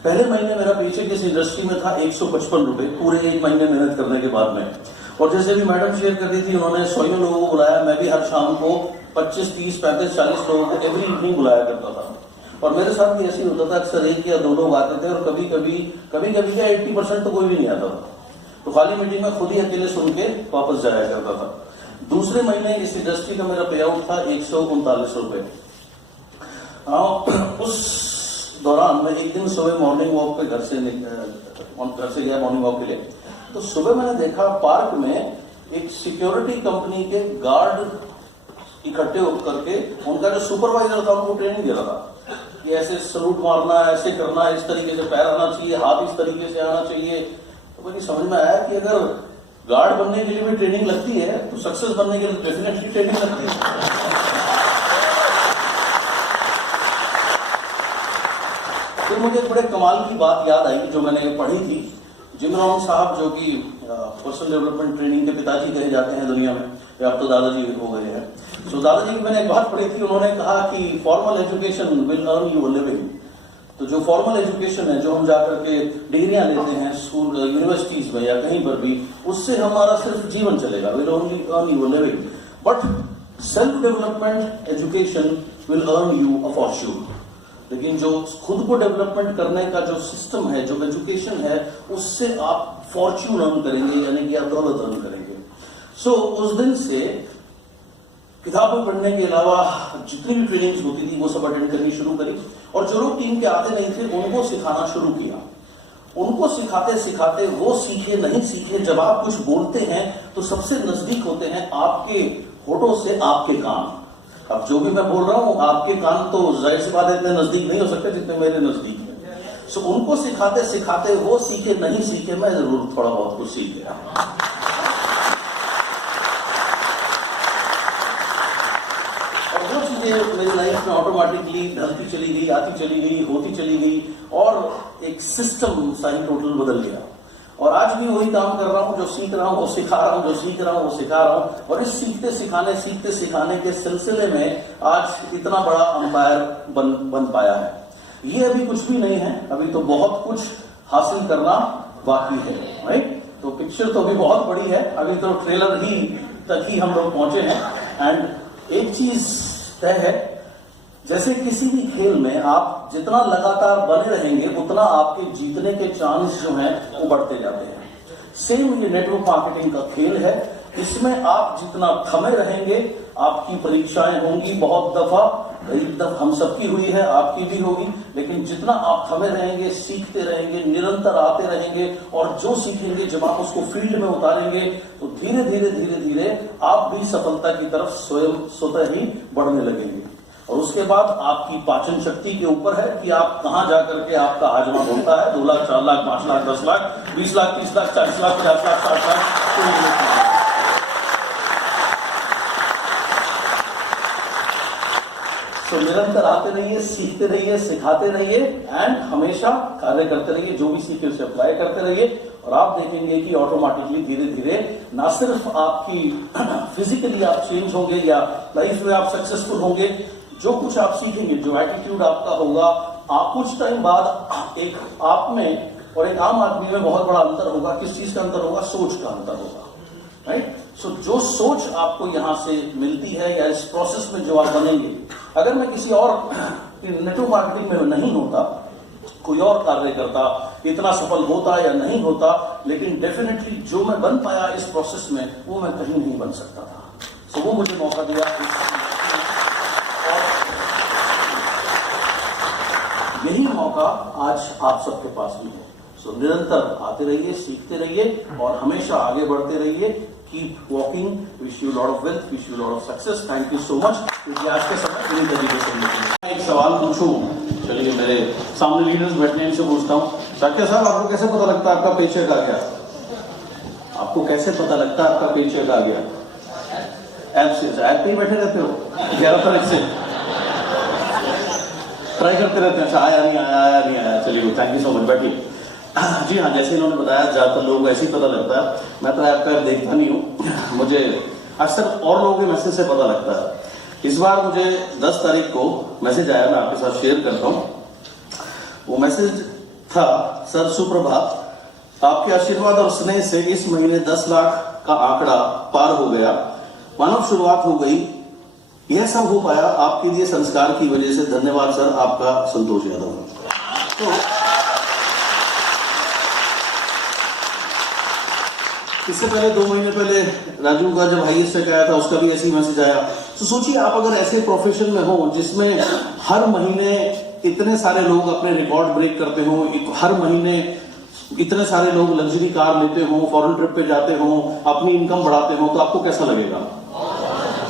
पहले महीने मेरा पेचेक इस इंडस्ट्री में था 155 रुपए, पूरे 1 महीने मेहनत करने के बाद में। और जैसे भी मैडम शेयर कर रही थी, उन्होंने 100 लोगों को बुलाया। मैं भी हर शाम को 25, 30, 35, 40 लोगों को एवरी इवनिंग बुलाया करता था। और मेरे साथ भी ऐसे ही होता था, अक्सर 1 या 2 लोग आते थे, और कभी कभी क्या 80% तो कोई भी नहीं आता था। तो खाली मीटिंग में खुद ही अकेले सुन के वापस जाया करता था। दूसरे महीने इस इंडस्ट्री का मेरा पे आउट था 139 रुपए। उस दौरान मैं एक दिन सुबह मॉर्निंग वॉक पे घर से गया मॉर्निंग वॉक के लिए। तो सुबह मैंने देखा पार्क में एक सिक्योरिटी कंपनी के गार्ड इकट्ठे होकर के उनका जो सुपरवाइजर था उनको ट्रेनिंग दे रहा था कि ऐसे सलूट मारना, ऐसे करना, इस तरीके से पैर आना चाहिए, हाथ इस तरीके से आना चाहिए। तो मुझे समझ में आया कि अगर गार्ड बनने के लिए भी ट्रेनिंग लगती है तो सक्सेस बनने के लिए डेफिनेटली ट्रेनिंग लगती है। फिर मुझे बड़े कमाल की बात याद आई जो मैंने पढ़ी थी। जिम रॉन साहब, जो कि पर्सनल डेवलपमेंट ट्रेनिंग के पिताजी कहे जाते हैं दुनिया में, या अब तो दादाजी हो गए हैं। तो दादाजी की मैंने एक बात पढ़ी थी, उन्होंने कहा कि formal education will earn you a living. तो जो फॉर्मल एजुकेशन है, जो हम जाकर के डिग्रियां लेते हैं स्कूल यूनिवर्सिटीज में या कहीं पर भी, उससे हमारा सिर्फ जीवन चलेगा, will only earn you a living. But self development education will earn you a Fortune. लेकिन जो खुद को डेवलपमेंट करने का जो सिस्टम है, जो एजुकेशन है, उससे आप फॉर्च्यून अर्न करेंगे, यानी कि आप दौलत अर्न करेंगे। सो उस दिन से किताबें पढ़ने के अलावा जितनी भी ट्रेनिंग्स होती थी वो सब अटेंड करनी शुरू करी। और जो लोग टीम के आते नहीं थे उनको सिखाना शुरू किया। उनको सिखाते सिखाते वो सीखे नहीं सीखे, जब आप कुछ बोलते हैं तो सबसे नजदीक होते हैं आपके होठों से आपके कान। अब जो भी मैं बोल रहा हूं, आपके कान तो जाहिर सी बात है इतने नजदीक नहीं हो सकते जितने मेरे नजदीक हैं। सो उनको सिखाते सिखाते वो सीखे नहीं सीखे, मैं जरूर थोड़ा बहुत कुछ सीख गया। और वो चीजें मेरी लाइफ में ऑटोमेटिकली ढलती चली गई, आती चली गई, होती चली गई, और एक सिस्टम सा ही टोटल बदल गया। और आज भी वही काम कर रहा हूं, जो सीख रहा हूं वो सिखा रहा हूं, जो सीख रहा हूं वो सिखा रहा हूं। और इस सीखते सिखाने के सिलसिले में आज इतना बड़ा अंपायर बन पाया है। ये अभी कुछ भी नहीं है, अभी तो बहुत कुछ हासिल करना बाकी है, राइट। तो पिक्चर तो अभी बहुत बड़ी है, अभी तो ट्रेलर ही तक ही हम लोग पहुंचे हैं। एंड एक चीज तय है, जैसे किसी भी खेल में आप जितना लगातार बने रहेंगे उतना आपके जीतने के चांस जो हैं वो बढ़ते जाते हैं। सेम ये नेटवर्क मार्केटिंग का खेल है, इसमें आप जितना थमे रहेंगे, आपकी परीक्षाएं होंगी बहुत दफा, एक दफा हम सबकी हुई है, आपकी भी होगी, लेकिन जितना आप थमे रहेंगे, सीखते रहेंगे, निरंतर आते रहेंगे, और जो सीखेंगे जब आप उसको फील्ड में उतारेंगे तो धीरे धीरे धीरे धीरे आप भी सफलता की तरफ स्वतः ही बढ़ने लगेंगे। और उसके बाद आपकी पाचन शक्ति के ऊपर है कि आप कहां जाकर के आपका हाजमा होता है। 2 लाख, 4 लाख, 5 लाख, 10 लाख, 20 लाख, 30 लाख, 40 लाख, 50 लाख, 60 लाख। तो निरंतर आते रहिए, सीखते रहिए, सिखाते रहिए, एंड हमेशा कार्य करते रहिए। जो भी सीखे उसे अप्लाई करते रहिए, और आप देखेंगे कि ऑटोमेटिकली धीरे धीरे ना सिर्फ आपकी फिजिकली आप चेंज होंगे या लाइफ में आप सक्सेसफुल होंगे, जो कुछ आप सीखेंगे, जो एटीट्यूड आपका होगा, आप कुछ टाइम बाद एक आप में और एक आम आदमी में बहुत बड़ा अंतर होगा। किस चीज का अंतर होगा? सोच का अंतर होगा, राइट। सो जो सोच आपको यहां से मिलती है या इस प्रोसेस में जो आप बनेंगे, अगर मैं किसी और नेटवर्क मार्केटिंग में नहीं होता, कोई और कार्य करता, इतना सफल होता या नहीं होता, लेकिन डेफिनेटली जो मैं बन पाया इस प्रोसेस में वो मैं कहीं नहीं बन सकता था। सो वो मुझे मौका दिया। यही मौका आज आप सबके पास भी है। सो निरंतर आते रहिए, सीखते रहिए, और हमेशा आगे बढ़ते रहिए। Keep walking. Wish you lot of wealth, wish you lot of success. Thank you so much. क्योंकि आज के समय इन्हीं तरीके से एक सवाल पूछूं, चलिए मेरे सामने लीडर्स बैठने हैं, इनसे पूछता हूँ। साक्य साहब, आपको कैसे पता लगता है आपका पेचेक आ गया? आपको कैसे पता लगता है आपका पेचेक आ गया? ऐप से? ऐप पे ही बैठे रहते हो 11 तारीख से? ट्राई करते रहते हैं, अच्छा आया नहीं आया, चलिए थैंक यू सो मच, बैठिए। जी हाँ, जैसे इन्होंने बताया, ज़्यादातर लोगों को ऐसे ही पता लगता है। मैं तो ऐप देखता नहीं हूँ, मुझे अक्सर और लोगों के मैसेज से पता लगता है। इस बार मुझे 10 तारीख को मैसेज आया, मैं आपके साथ शेयर करता हूँ। वो मैसेज था, सर सुप्रभात, आपके आशीर्वाद और स्नेह से इस महीने 10 लाख का आंकड़ा पार हो गया, मानव शुरुआत हो गई, यह सब हो पाया आपके लिए संस्कार की वजह से, धन्यवाद सर, आपका संतोष यादव। तो इससे पहले 2 महीने पहले राजू का जब हाईएस्ट चेक आया था, उसका भी ऐसे ही मैसेज आया। तो सोचिए, आप अगर ऐसे प्रोफेशन में हो जिसमें हर महीने इतने सारे लोग अपने रिकॉर्ड ब्रेक करते हो, हर महीने इतने सारे लोग लग्जरी कार लेते हो, फॉरेन ट्रिप पे जाते हो, अपनी इनकम बढ़ाते हो, तो आपको कैसा लगेगा?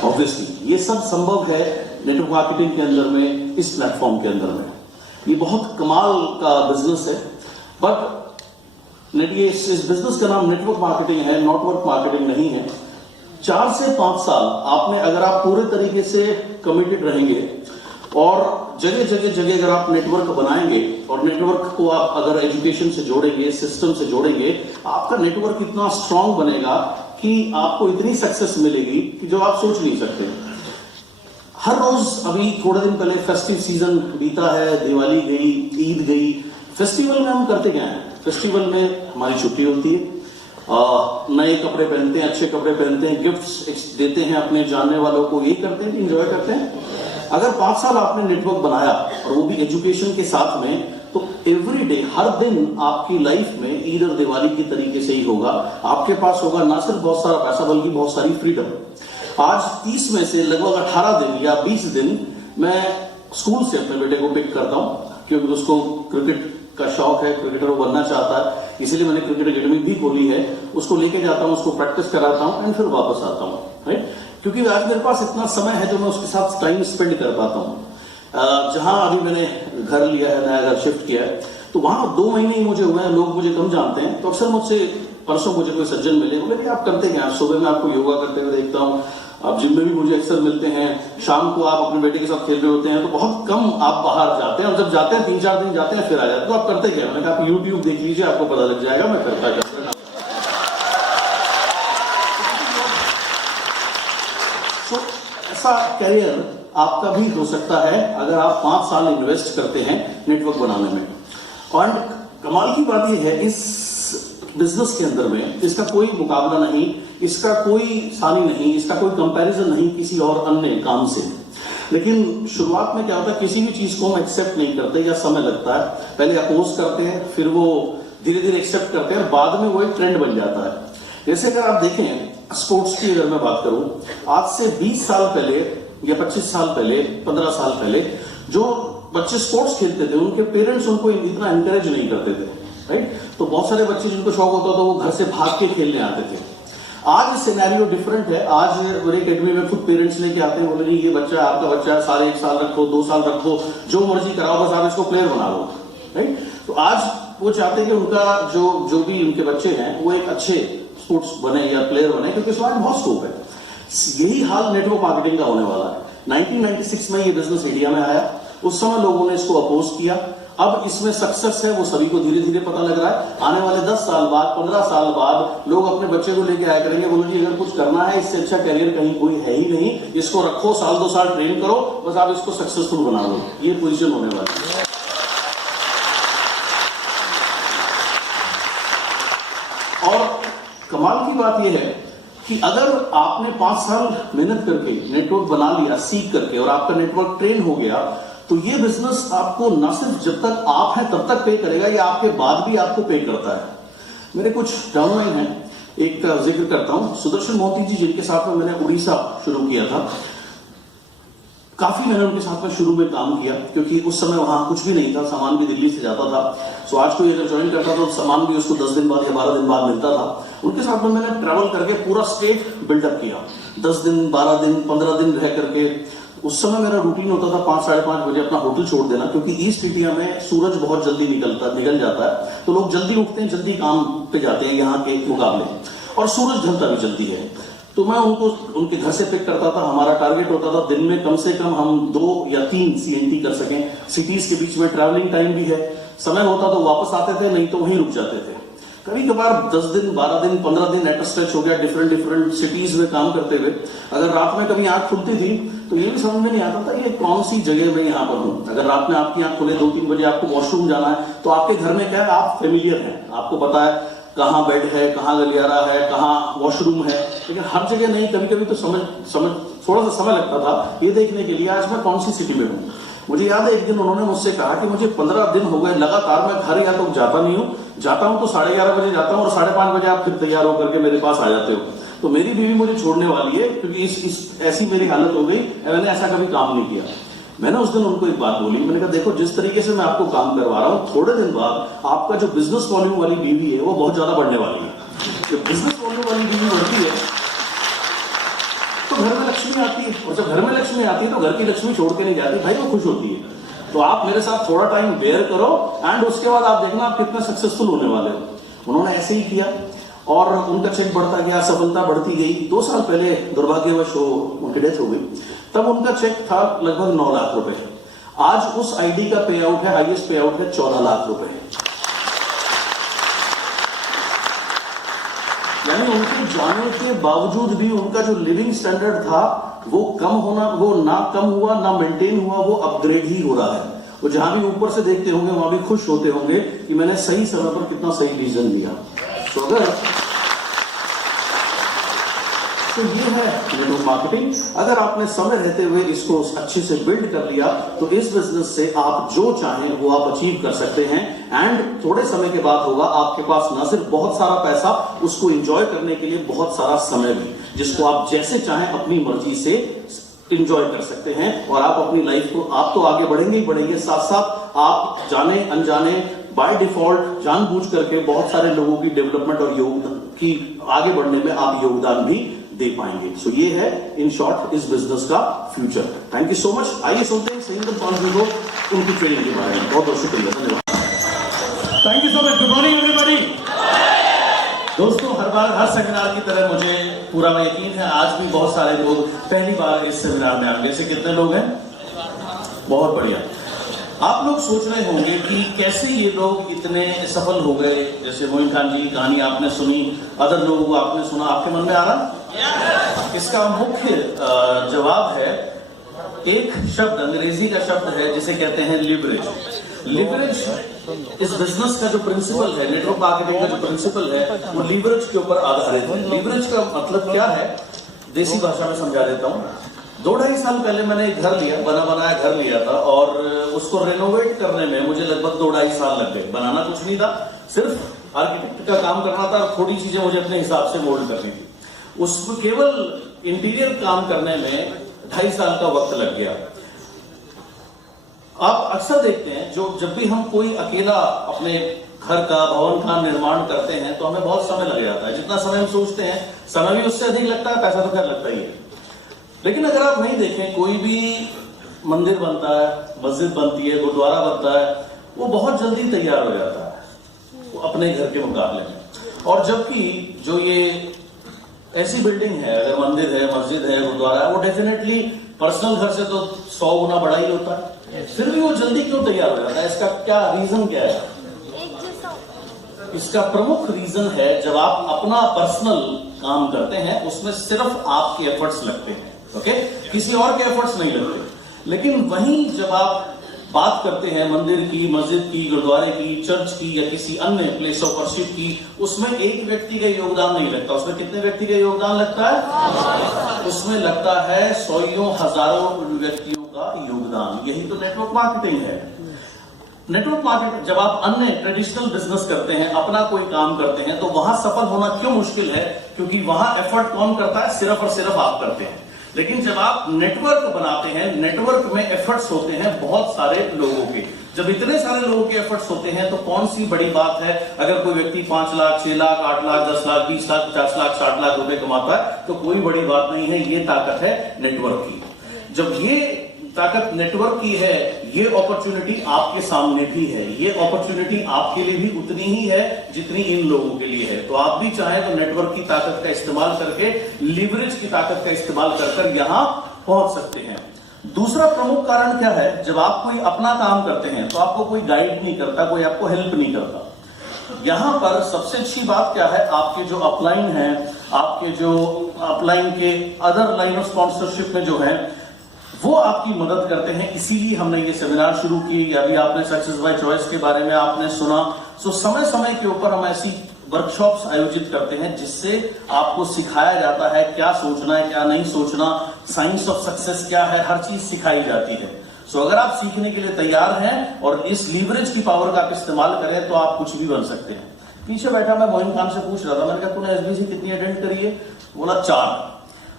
ऑब्वियसली ये सब संभव है नेटवर्क मार्केटिंग के अंदर में, इस प्लेटफॉर्म के अंदर में। ये बहुत कमाल का बिजनेस है। बट ये इस बिजनेस का नाम नेटवर्क मार्केटिंग है, नेटवर्क मार्केटिंग नहीं है। 4 से 5 साल आपने, अगर आप पूरे तरीके से कमिटेड रहेंगे और जगह अगर आप नेटवर्क बनाएंगे और नेटवर्क को आप अगर एजुकेशन से जोड़ेंगे, सिस्टम से जोड़ेंगे, आपका नेटवर्क इतना स्ट्रांग बनेगा कि आपको इतनी सक्सेस मिलेगी कि जो आप सोच नहीं सकते। हर रोज, अभी थोड़े दिन पहले फेस्टिव सीजन बीता है, दिवाली गई, ईद गई। फेस्टिवल में हम करते क्या हैं? फेस्टिवल में हमारी छुट्टी होती है, नए कपड़े पहनते हैं, अच्छे कपड़े पहनते हैं, गिफ्ट्स देते हैं अपने जानने वालों को, यही करते हैं कि एंजॉय करते हैं। अगर 5 साल आपने नेटवर्क बनाया और वो भी एजुकेशन के साथ में, तो एवरी डे, हर दिन आपकी लाइफ में ईद और दिवाली की तरीके से ही होगा। आपके पास होगा ना सिर्फ बहुत सारा पैसा, बल्कि बहुत सारी फ्रीडम। आज 30 में से लगभग 18 दिन या 20 दिन मैं स्कूल से अपने बेटे को पिक करता हूँ, क्योंकि उसको क्रिकेट का शौक है, क्रिकेटर वो बनना चाहता है, इसीलिए मैंने क्रिकेट एकेडमी भी खोली है। उसको लेके जाता हूँ, उसको प्रैक्टिस कराता हूँ एंड फिर वापस आता हूँ, राइट? क्योंकि आज मेरे पास इतना समय है जो मैं उसके साथ टाइम स्पेंड कर पाता हूँ। जहां अभी मैंने घर लिया है, नया घर शिफ्ट किया है, तो वहां 2 महीने ही मुझे हुए हैं, लोग मुझे कम जानते हैं। तो अक्सर मुझसे, परसों मुझे कोई सज्जन मिले, बोले कि आप करते क्या? सुबह में आपको योगा करते हुए देखता हूँ, आप जिम में भी मुझे अक्सर मिलते हैं, शाम को आप अपने बेटे के साथ खेल रहे होते हैं, तो बहुत कम आप बाहर जाते हैं, और जब जाते हैं 3-4 दिन जाते हैं फिर आ जाते हैं। तो आप करते क्या? मैंने कहा आप यूट्यूब देख लीजिए, आपको पता लग जाएगा मैं करता क्या। तो ऐसा कैरियर आपका भी हो सकता है अगर आप 5 साल इन्वेस्ट करते हैं नेटवर्क बनाने में। और कमाल की बात यह है, इस बिजनेस के अंदर में इसका कोई मुकाबला नहीं, इसका कोई सानी नहीं, इसका कोई कंपैरिजन नहीं किसी और अन्य काम से। लेकिन शुरुआत में क्या होता है, किसी भी चीज को हम एक्सेप्ट नहीं करते या समय लगता है। पहले अपोज करते हैं, फिर वो धीरे धीरे एक्सेप्ट करते हैं, बाद में वो एक ट्रेंड बन जाता है। जैसे अगर आप देखें स्पोर्ट्स की, अगर मैं बात करूं, आज से 20 साल पहले या 25 साल पहले, 15 साल पहले जो बच्चे स्पोर्ट्स खेलते थे, उनके पेरेंट्स उनको इतना एनकरेज नहीं करते थे, राइट? तो बहुत सारे बच्चे जिनको शौक होता था वो घर से भाग के खेलने आते थे। आज सिनेरियो डिफरेंट है। आज मेरे एकेडमी में खुद पेरेंट्स लेके आते हैं, बोले ये बच्चा आपका बच्चा है, सारे 1 साल रखो, 2 साल रखो, जो मर्जी कराओ, बस आप इसको प्लेयर बना लो, राइट? तो आज वो चाहते हैं कि उनका जो भी उनके बच्चे हैं वो एक अच्छे स्पोर्ट्स बने या प्लेयर बने, क्योंकि इसमें बहुत स्कोप है। यही हाल नेटवर्क मार्केटिंग का होने वाला है। 1996 में ये बिजनेस इंडिया में आया, उस समय लोगों ने इसको अपोज किया। अब इसमें सक्सेस है वो सभी को धीरे धीरे पता लग रहा है। आने वाले 10 साल बाद, 15 साल बाद लोग अपने बच्चे को लेके आया करेंगे, बोलो जी अगर कुछ करना है, इससे अच्छा करियर कहीं कोई है ही नहीं, इसको रखो, 1-2 साल ट्रेन करो, बस आप इसको सक्सेसफुल बना लो। ये पोजीशन होने वाली है। और कमाल की बात यह है कि अगर आपने 5 साल मेहनत करके नेटवर्क बना लिया, सीख करके, और आपका नेटवर्क ट्रेन हो गया, तो ये बिजनेस आपको न सिर्फ जब तक आप हैं तब तक पे करेगा, ये आपके बाद भी आपको पे करता है। मेरे कुछ डाउनलाइन हैं, एक का जिक्र करता हूं, सुदर्शन मोती जी, जिनके साथ में मैंने उड़ीसा शुरू किया था। काफी मैंने उनके साथ में शुरू में काम किया, क्योंकि उस समय वहां कुछ भी नहीं था, सामान भी दिल्ली से जाता था। सो आज कोई अगर ज्वाइन करता था तो सामान भी उसको 10 दिन बाद या 12 दिन बाद मिलता था। उनके साथ में मैंने ट्रैवल करके पूरा स्टेट बिल्डअप किया, 10 दिन, 12 दिन, 15 दिन रह करके। उस समय मेरा रूटीन होता था 5-5:30 बजे अपना होटल छोड़ देना, क्योंकि ईस्ट इंडिया में सूरज बहुत जल्दी निकल जाता है, तो लोग जल्दी उठते हैं, जल्दी काम पे जाते हैं यहाँ के मुकाबले, और सूरज ढलता भी जल्दी है। तो मैं उनको उनके घर से पिक करता था। हमारा टारगेट होता था दिन में कम से कम हम 2 या 3 CNT कर सकें। सिटीज के बीच में ट्रैवलिंग टाइम भी है, समय होता तो वापस आते थे, नहीं तो वहीं रुक जाते थे। कभी कभार 10 दिन, 12 दिन, 15 दिन एट स्ट्रेच हो गया डिफरेंट सिटीज में काम करते हुए। अगर रात में कभी आंख खुलती थी तो ये भी समझ में नहीं आता था ये कौन सी जगह में यहाँ पर हूँ। अगर रात में आपकी आंख खुले 2-3 बजे आपको वॉशरूम जाना है तो आपके घर में क्या है, आप फेमिलियर हैं, आपको पता है कहाँ बेड है, कहाँ गलियारा है, कहाँ वॉशरूम है। लेकिन हर जगह नहीं, कभी कभी तो समझ थोड़ा सा समय लगता था ये देखने के लिए आज मैं कौन सी सिटी में हूँ। मुझे याद है एक दिन उन्होंने मुझसे कहा कि मुझे 15 दिन हो गए लगातार मैं घर या तो जाता नहीं हूँ, जाता हूँ तो 11:30 बजे जाता हूँ और 5:30 बजे आप फिर तैयार होकर के मेरे पास आ जाते हो। तो मेरी बीवी मुझे छोड़ने वाली है क्योंकि इस ऐसी मेरी हालत हो गई, मैंने ऐसा कभी काम नहीं किया। मैंने उस दिन उनको एक बात बोली, मैंने कहा देखो जिस तरीके से मैं आपको काम करवा रहा हूँ, थोड़े दिन बाद आपका जो बिजनेस वॉल्यूम वाली बीवी है वो बहुत ज्यादा बढ़ने वाली है। जब बिजनेस वॉल्यूम वाली बीवी बढ़ती है तो घर में लक्ष्मी आती है, और जब घर में लक्ष्मी आती है तो घर की लक्ष्मी छोड़ के नहीं जाती, भाई वो खुश होती है। तो आप मेरे साथ थोड़ा टाइम बेयर करो एंड उसके बाद आप देखना आप कितने सक्सेसफुल होने वाले हो। उन्होंने ऐसे ही किया और उनका चेक बढ़ता गया, सफलता बढ़ती गई। 2 साल पहले दुर्भाग्यवश उनकी डेथ हो गई, तब उनका चेक था लगभग 9 लाख रुपए। आज उस आईडी का पे आउट है, हाईएस्ट पे आउट है 14 लाख रुपए। यानी उनके जाने के बावजूद भी उनका जो लिविंग स्टैंडर्ड था वो कम होना, वो ना कम हुआ ना मेंटेन हुआ, वो अपग्रेड ही हो रहा है। वो जहां भी ऊपर से देखते होंगे वहां भी खुश होते होंगे कि मैंने सही समय पर कितना सही डिसीजन लिया। तो ये है नेटवर्क मार्केटिंग। अगर आपने समय रहते हुए इसको अच्छे से बिल्ड कर लिया तो इस बिजनेस से आप जो चाहें वो आप अचीव कर सकते हैं। एंड थोड़े समय के बाद होगा आपके पास न सिर्फ बहुत सारा पैसा, उसको एंजॉय करने के लिए बहुत सारा समय भी, जिसको आप जैसे चाहें अपनी मर्जी से एंजॉय कर सकते हैं। और आप अपनी लाइफ को, आप तो आगे बढ़ेंगे ही बढ़ेंगे, साथ साथ आप जाने अनजाने बाय डिफॉल्ट जानबूझ करके बहुत सारे लोगों की डेवलपमेंट और योगदान की आगे बढ़ने में आप योगदान भी दे पाएंगे। सो ये है इन शॉर्ट इस बिजनेस का future. Thank you so much. आइए सुनते हैं सहिंदर पांडे को उनकी ट्रेनिंग के बारे में। बहुत बहुत शुक्रिया, धन्यवाद। Thank you so much. Good morning everybody. दोस्तों, हर बार हर सेमिनार की तरह मुझे पूरा यकीन है आज भी बहुत सारे लोग पहली बार इस सेमिनार में आएंगे। ऐसे कितने लोग हैं? बहुत बढ़िया। आप लोग सोच रहे होंगे कि कैसे ये लोग इतने सफल हो गए। जैसे मोइन खान जी की कहानी आपने सुनी, अदर लोगों को आपने सुना, आपके मन में आ रहा? इसका मुख्य जवाब है एक शब्द, अंग्रेजी का शब्द है जिसे कहते हैं लिवरेज। लिवरेज इस बिजनेस का जो प्रिंसिपल है, नेटवर्क मार्केटिंग का जो प्रिंसिपल है, वो लीवरेज के ऊपर आधारित है। लीवरेज का मतलब क्या है, देसी भाषा में समझा देता हूं। 2-2.5 साल पहले मैंने एक घर लिया, बना बनाया घर लिया था और उसको रेनोवेट करने में मुझे लगभग 2-2.5 साल लग गए। बनाना कुछ नहीं था, सिर्फ आर्किटेक्ट का काम करना था, थोड़ी चीजें मुझे अपने हिसाब से मोल्ड करनी थी। उसमें केवल इंटीरियर काम करने में 2.5 साल का वक्त लग गया। आप अक्सर देखते हैं जब भी हम कोई अकेला अपने घर का, भवन का निर्माण करते हैं तो हमें बहुत समय लग जाता है। जितना समय हम सोचते हैं समय भी उससे अधिक लगता है, पैसा तो खैर लगता ही है। लेकिन अगर आप नहीं देखें, कोई भी मंदिर बनता है, मस्जिद बनती है, गुरुद्वारा बनता है, वो बहुत जल्दी तैयार हो जाता है अपने घर के मुकाबले में। और जबकि जो ये ऐसी बिल्डिंग है, अगर मंदिर है, मस्जिद है, गुरुद्वारा है, वो डेफिनेटली पर्सनल घर से तो 100 गुना बड़ा ही होता है, फिर भी वो जल्दी क्यों तैयार हो जाता है? इसका क्या रीजन क्या है? इसका प्रमुख रीजन है जब आप अपना पर्सनल काम करते हैं उसमें सिर्फ आपके एफर्ट्स लगते हैं, ओके? किसी और के एफर्ट्स नहीं लगते। लेकिन वहीं जब आप बात करते हैं मंदिर की, मस्जिद की, गुरुद्वारे की, चर्च की या किसी अन्य प्लेस ऑफ वर्शिप की, उसमें एक व्यक्ति का योगदान नहीं लगता। उसमें कितने व्यक्ति का योगदान लगता है? उसमें लगता है 100 हजारों व्यक्तियों का योगदान। यही तो नेटवर्क मार्केटिंग है। नेटवर्क मार्केटिंग, जब आप अन्य ट्रेडिशनल बिजनेस करते हैं, अपना कोई काम करते हैं, तो वहां सफल होना क्यों मुश्किल है? क्योंकि वहां एफर्ट कौन करता है? सिर्फ और सिर्फ आप करते हैं। लेकिन जब आप नेटवर्क बनाते हैं, नेटवर्क में एफर्ट्स होते हैं बहुत सारे लोगों के। जब इतने सारे लोगों के एफर्ट्स होते हैं तो कौन सी बड़ी बात है अगर कोई व्यक्ति 5 लाख, 6 लाख, 8 लाख, 10 लाख, 20 लाख, 50 लाख, 60 लाख रुपए कमाता है तो कोई बड़ी बात नहीं है। ये ताकत है नेटवर्क की। जब ये ताकत नेटवर्क की है, ये अपॉर्चुनिटी आपके सामने भी है, ये अपॉर्चुनिटी आपके लिए भी उतनी ही है जितनी इन लोगों के लिए है। तो आप भी चाहें तो नेटवर्क की ताकत का इस्तेमाल करके, लीवरेज की ताकत का इस्तेमाल कर यहां पहुंच सकते हैं। दूसरा प्रमुख कारण क्या है, जब आप कोई अपना काम करते हैं तो आपको कोई गाइड नहीं करता, कोई आपको हेल्प नहीं करता। यहां पर सबसे अच्छी बात क्या है, आपके जो अपलाइन है, आपके जो अपलाइन के अदर लाइन ऑफ स्पॉन्सरशिप में जो है वो आपकी मदद करते हैं। इसीलिए हमने ये सेमिनार शुरू की, या भी आपने सक्सेस बाय चॉइस के बारे में आपने सुना। सो समय समय के ऊपर हम ऐसी वर्कशॉप्स आयोजित करते हैं जिससे आपको सिखाया जाता है क्या सोचना है, क्या नहीं सोचना, साइंस ऑफ सक्सेस क्या है, हर चीज सिखाई जाती है। सो अगर आप सीखने के लिए तैयार हैं और इस लीवरेज की पावर का आप इस्तेमाल करें तो आप कुछ भी बन सकते हैं। पीछे बैठा मैं मोइन खान से पूछ रहा था, मैंने कहा तूने एसबीसी कितनी अटेंड करी है? बोला 4।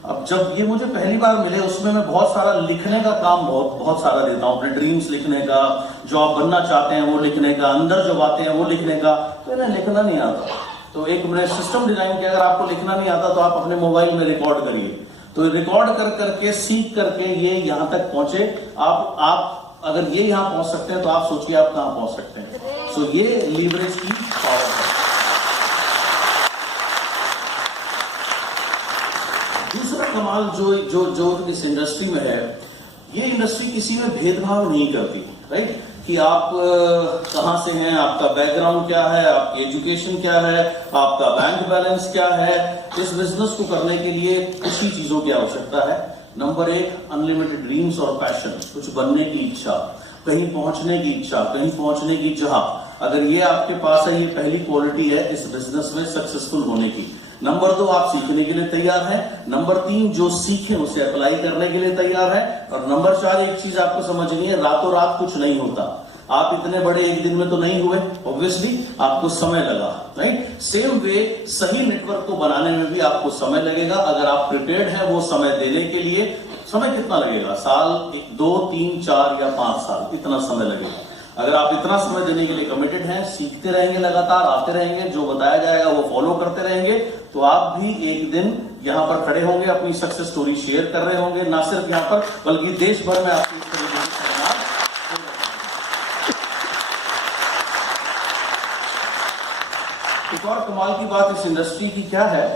अब जब ये मुझे पहली बार मिले, उसमें मैं बहुत सारा लिखने का काम बहुत सारा देता हूं, अपने ड्रीम्स लिखने का, जो आप बनना चाहते हैं वो लिखने का, अंदर जो बातें हैं वो लिखने का। तो इन्हें लिखना नहीं आता, तो एक मैंने सिस्टम डिजाइन किया, अगर आपको लिखना नहीं आता तो आप अपने मोबाइल में रिकॉर्ड करिए। तो रिकॉर्ड कर करके, सीख करके ये यहां तक पहुंचे। आप अगर ये यहां पहुंच सकते हैं तो आप सोचिए आप कहां पहुंच सकते हैं। सो ये लीवरेज की पावर है। दूसरा कमाल जो इस इंडस्ट्री में है, ये इंडस्ट्री किसी में भेदभाव नहीं करती, राइट? कि आप कहां से हैं, आपका बैकग्राउंड क्या है, आपकी एजुकेशन क्या है, आपका बैंक बैलेंस क्या है। इस बिजनेस को करने के लिए कुछ ही चीजों की आवश्यकता है। नंबर 1, अनलिमिटेड ड्रीम्स और पैशन, कुछ बनने की इच्छा, कहीं पहुंचने की इच्छा, कहीं पहुंचने की चाह। अगर ये आपके पास है, ये पहली क्वालिटी है इस बिजनेस में सक्सेसफुल होने की। नंबर 2, आप सीखने के लिए तैयार हैं। नंबर 3, जो सीखे उसे अप्लाई करने के लिए तैयार है। और नंबर 4, एक चीज आपको समझनी है, रातों रात कुछ नहीं होता। आप इतने बड़े एक दिन में तो नहीं हुए, ऑब्वियसली आपको समय लगा, राइट? सेम वे सही नेटवर्क को बनाने में भी आपको समय लगेगा। अगर आप प्रिपेयर्ड हैं वो समय देने के लिए, समय कितना लगेगा? साल, 2, 3, 4 या 5 साल, इतना समय लगेगा। अगर आप इतना समय देने के लिए कमिटेड हैं, सीखते रहेंगे, लगातार आते रहेंगे, जो बताया जाएगा वो फॉलो करते रहेंगे, तो आप भी एक दिन यहां पर खड़े होंगे, अपनी सक्सेस स्टोरी शेयर कर रहे होंगे, ना सिर्फ यहां पर बल्कि देश भर में आपकी इस तरीके की सेमिनार। एक और कमाल की बात इस इंडस्ट्री की क्या है,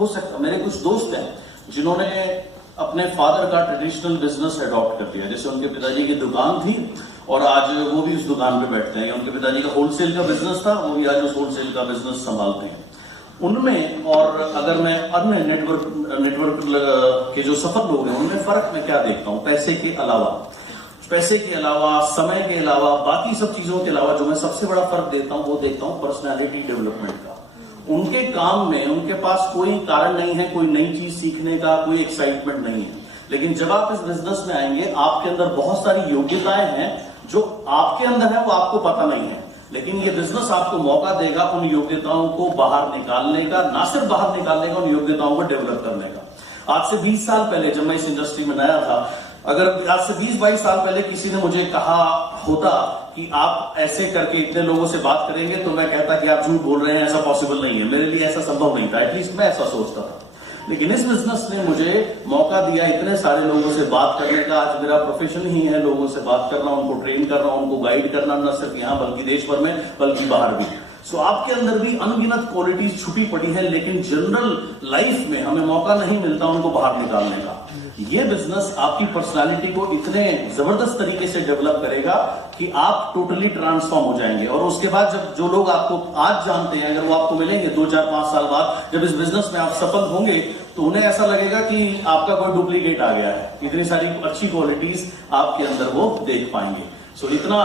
हो सकता मेरे कुछ दोस्त हैं जिन्होंने अपने फादर का ट्रेडिशनल बिजनेस अडॉप्ट कर लिया। जैसे उनके पिताजी की दुकान थी और आज वो भी उस दुकान पे बैठते हैं। उनके पिताजी का होलसेल का बिजनेस था, वो भी आज उस होलसेल का बिजनेस संभालते हैं। उनमें और अगर मैं अन्य नेटवर्क के जो सफल लोग हैं उनमें फर्क मैं क्या देखता हूं, पैसे के अलावा, समय के अलावा, बाकी सब चीजों के अलावा जो मैं सबसे बड़ा फर्क देता हूं वो देखता हूं पर्सनैलिटी डेवलपमेंट का। उनके काम में उनके पास कोई कारण नहीं है, कोई नई चीज सीखने का, कोई एक्साइटमेंट नहीं है। लेकिन जब आप इस बिजनेस में आएंगे, आपके अंदर बहुत सारी योग्यताएं हैं जो आपके अंदर है, वो आपको पता नहीं है। लेकिन ये बिजनेस आपको मौका देगा उन योग्यताओं को बाहर निकालने का, ना सिर्फ बाहर निकालने का, उन योग्यताओं को डेवलप करने का। आज से 20 साल पहले जब मैं इस इंडस्ट्री में नया था, अगर आज से 20-22 साल पहले किसी ने मुझे कहा होता कि आप ऐसे करके इतने लोगों से बात करेंगे, तो मैं कहता कि आप झूठ बोल रहे हैं, ऐसा पॉसिबल नहीं है, मेरे लिए ऐसा संभव नहीं था। एटलीस्ट मैं ऐसा सोचता था। लेकिन इस बिजनेस ने मुझे मौका दिया इतने सारे लोगों से बात करने का। आज मेरा प्रोफेशन ही है लोगों से बात करना, उनको ट्रेन करना, उनको गाइड करना, न सिर्फ यहाँ बल्कि देश भर में, बल्कि बाहर भी। सो आपके अंदर भी अनगिनत क्वालिटीज छुपी पड़ी है, लेकिन जनरल लाइफ में हमें मौका नहीं मिलता उनको बाहर निकालने का। ये बिजनेस आपकी पर्सनालिटी को इतने जबरदस्त तरीके से डेवलप करेगा कि आप टोटली ट्रांसफॉर्म हो जाएंगे। और उसके बाद जब जो लोग आपको आज जानते हैं, अगर वो आपको मिलेंगे 2, 4, 5 साल बाद, जब इस बिजनेस में आप सफल होंगे, तो उन्हें ऐसा लगेगा कि आपका कोई डुप्लीकेट आ गया है। इतनी सारी अच्छी क्वालिटीज आपके अंदर वो देख पाएंगे। सो इतना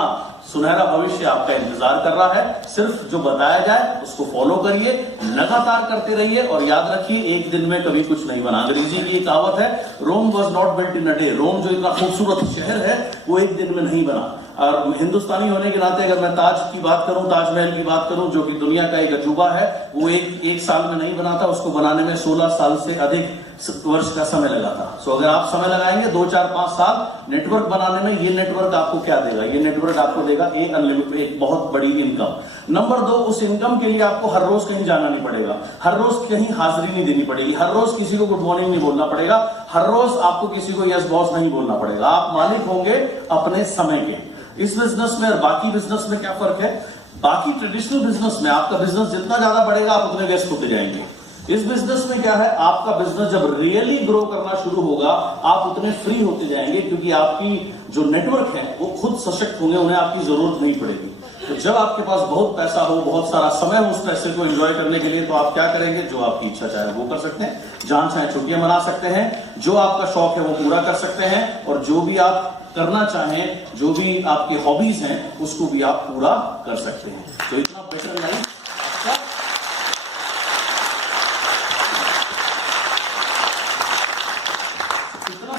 सुनहरा भविष्य आपका इंतजार कर रहा है। सिर्फ जो बताया जाए उसको फॉलो करिए, लगातार करते रहिए और याद रखिए एक दिन में कभी कुछ नहीं बना। अंग्रेजी की एक कहावत है, Rome was not built in a day. Rome जो इतना खूबसूरत शहर है वो एक दिन में नहीं बना। और हिंदुस्तानी होने के नाते अगर मैं ताज की बात करूं, ताजमहल की बात करूं, जो कि दुनिया का एक अजूबा है, वो एक साल में नहीं बना था, उसको बनाने में 16 साल से अधिक वर्ष का समय लगा था। सो अगर आप समय लगाएंगे 2, 4, 5 साल नेटवर्क बनाने में, ये नेटवर्क आपको क्या देगा? ये नेटवर्क आपको देगा एक अनलिमिटेड, एक बहुत बड़ी इनकम। नंबर 2, उस इनकम के लिए आपको हर रोज कहीं जाना नहीं पड़ेगा, हर रोज कहीं हाजिरी नहीं देनी पड़ेगी, हर रोज किसी को गुड मॉर्निंग नहीं बोलना पड़ेगा, हर रोज आपको किसी को यस बॉस नहीं बोलना पड़ेगा। आप मालिक होंगे अपने समय के। इस बिजनेस में और बाकी बिजनेस में क्या फर्क है? बाकी ट्रेडिशनल बिजनेस में आपका बिजनेस जितना ज्यादा बढ़ेगा आप उतने व्यस्त होते जाएंगे। इस बिजनेस में क्या है, आपका बिजनेस जब रियली ग्रो करना शुरू होगा आप उतने फ्री होते जाएंगे, क्योंकि आपकी जो नेटवर्क है वो खुद सशक्त होंगे, उन्हें आपकी जरूरत नहीं पड़ेगी। तो जब आपके पास बहुत पैसा हो, बहुत सारा समय हो उस पैसे को एंजॉय करने के लिए, तो आप क्या करेंगे? जो आपकी इच्छा चाहे वो कर सकते हैं, जहां चाहे छुट्टियां मना सकते हैं, जो आपका शौक है वो पूरा कर सकते हैं, और जो भी आप करना चाहें, जो भी आपके हॉबीज हैं उसको भी आप पूरा कर सकते हैं। तो इतना बेटर लाइफ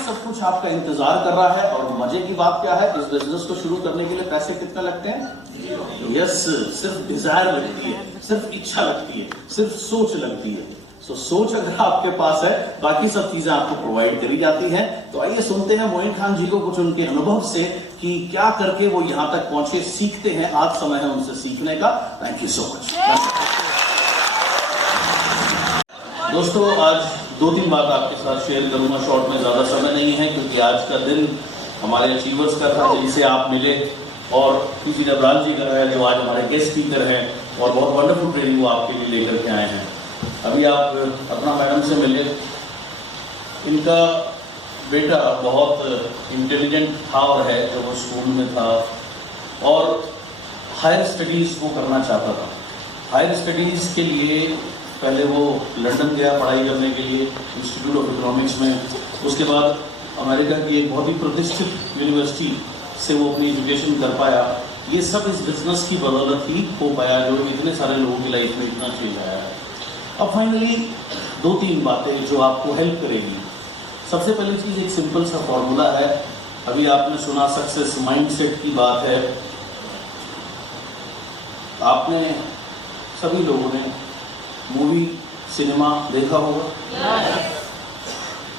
सब कुछ आपका इंतजार कर रहा है। और मजे की बात क्या है, इस बिजनेस को शुरू करने के लिए पैसे कितने लगते हैं? यस, सिर्फ डिजायर लगती है, सिर्फ इच्छा लगती है, सिर्फ सोच लगती है। सो सोच अगर आपके पास है, बाकी सब चीजें आपको प्रोवाइड करी जाती हैं। तो आइए सुनते हैं मोइन खान जी को कुछ उनके अनुभव से कि क्या करके वो यहां तक पहुंचे, सीखते हैं। आज समय है उनसे सीखने का। Thank you so much. दोस्तों, आज 2-3 बात आपके साथ शेयर करूंगा। शॉर्ट में ज्यादा समय नहीं है, क्योंकि आज का दिन हमारे अचीवर्स का था जिनसे आप मिले, और पीसी डबराल जी का है जो आज हमारे गेस्ट स्पीकर हैं, और बहुत वंडरफुल ट्रेनिंग वो आपके लिए लेकर के आए हैं। अभी आप अपना मैडम से मिले। इनका बेटा बहुत इंटेलिजेंट था और है, जब वो स्कूल में था, और हायर स्टडीज वो करना चाहता था। हायर स्टडीज के लिए पहले वो लंदन गया पढ़ाई करने के लिए, इंस्टीट्यूट ऑफ इकोनॉमिक्स में। उसके बाद अमेरिका की एक बहुत ही प्रतिष्ठित यूनिवर्सिटी से वो अपनी एजुकेशन कर पाया। ये सब इस बिजनेस की बदौलत ही हो पाया, जो इतने सारे लोगों की लाइफ में इतना चेंज आया है। अब फाइनली 2-3 बातें जो आपको हेल्प करेगी। सबसे पहली चीज, एक सिंपल सा फॉर्मूला है। अभी आपने सुना सक्सेस माइंडसेट की बात है। आपने सभी लोगों ने मूवी, सिनेमा देखा होगा।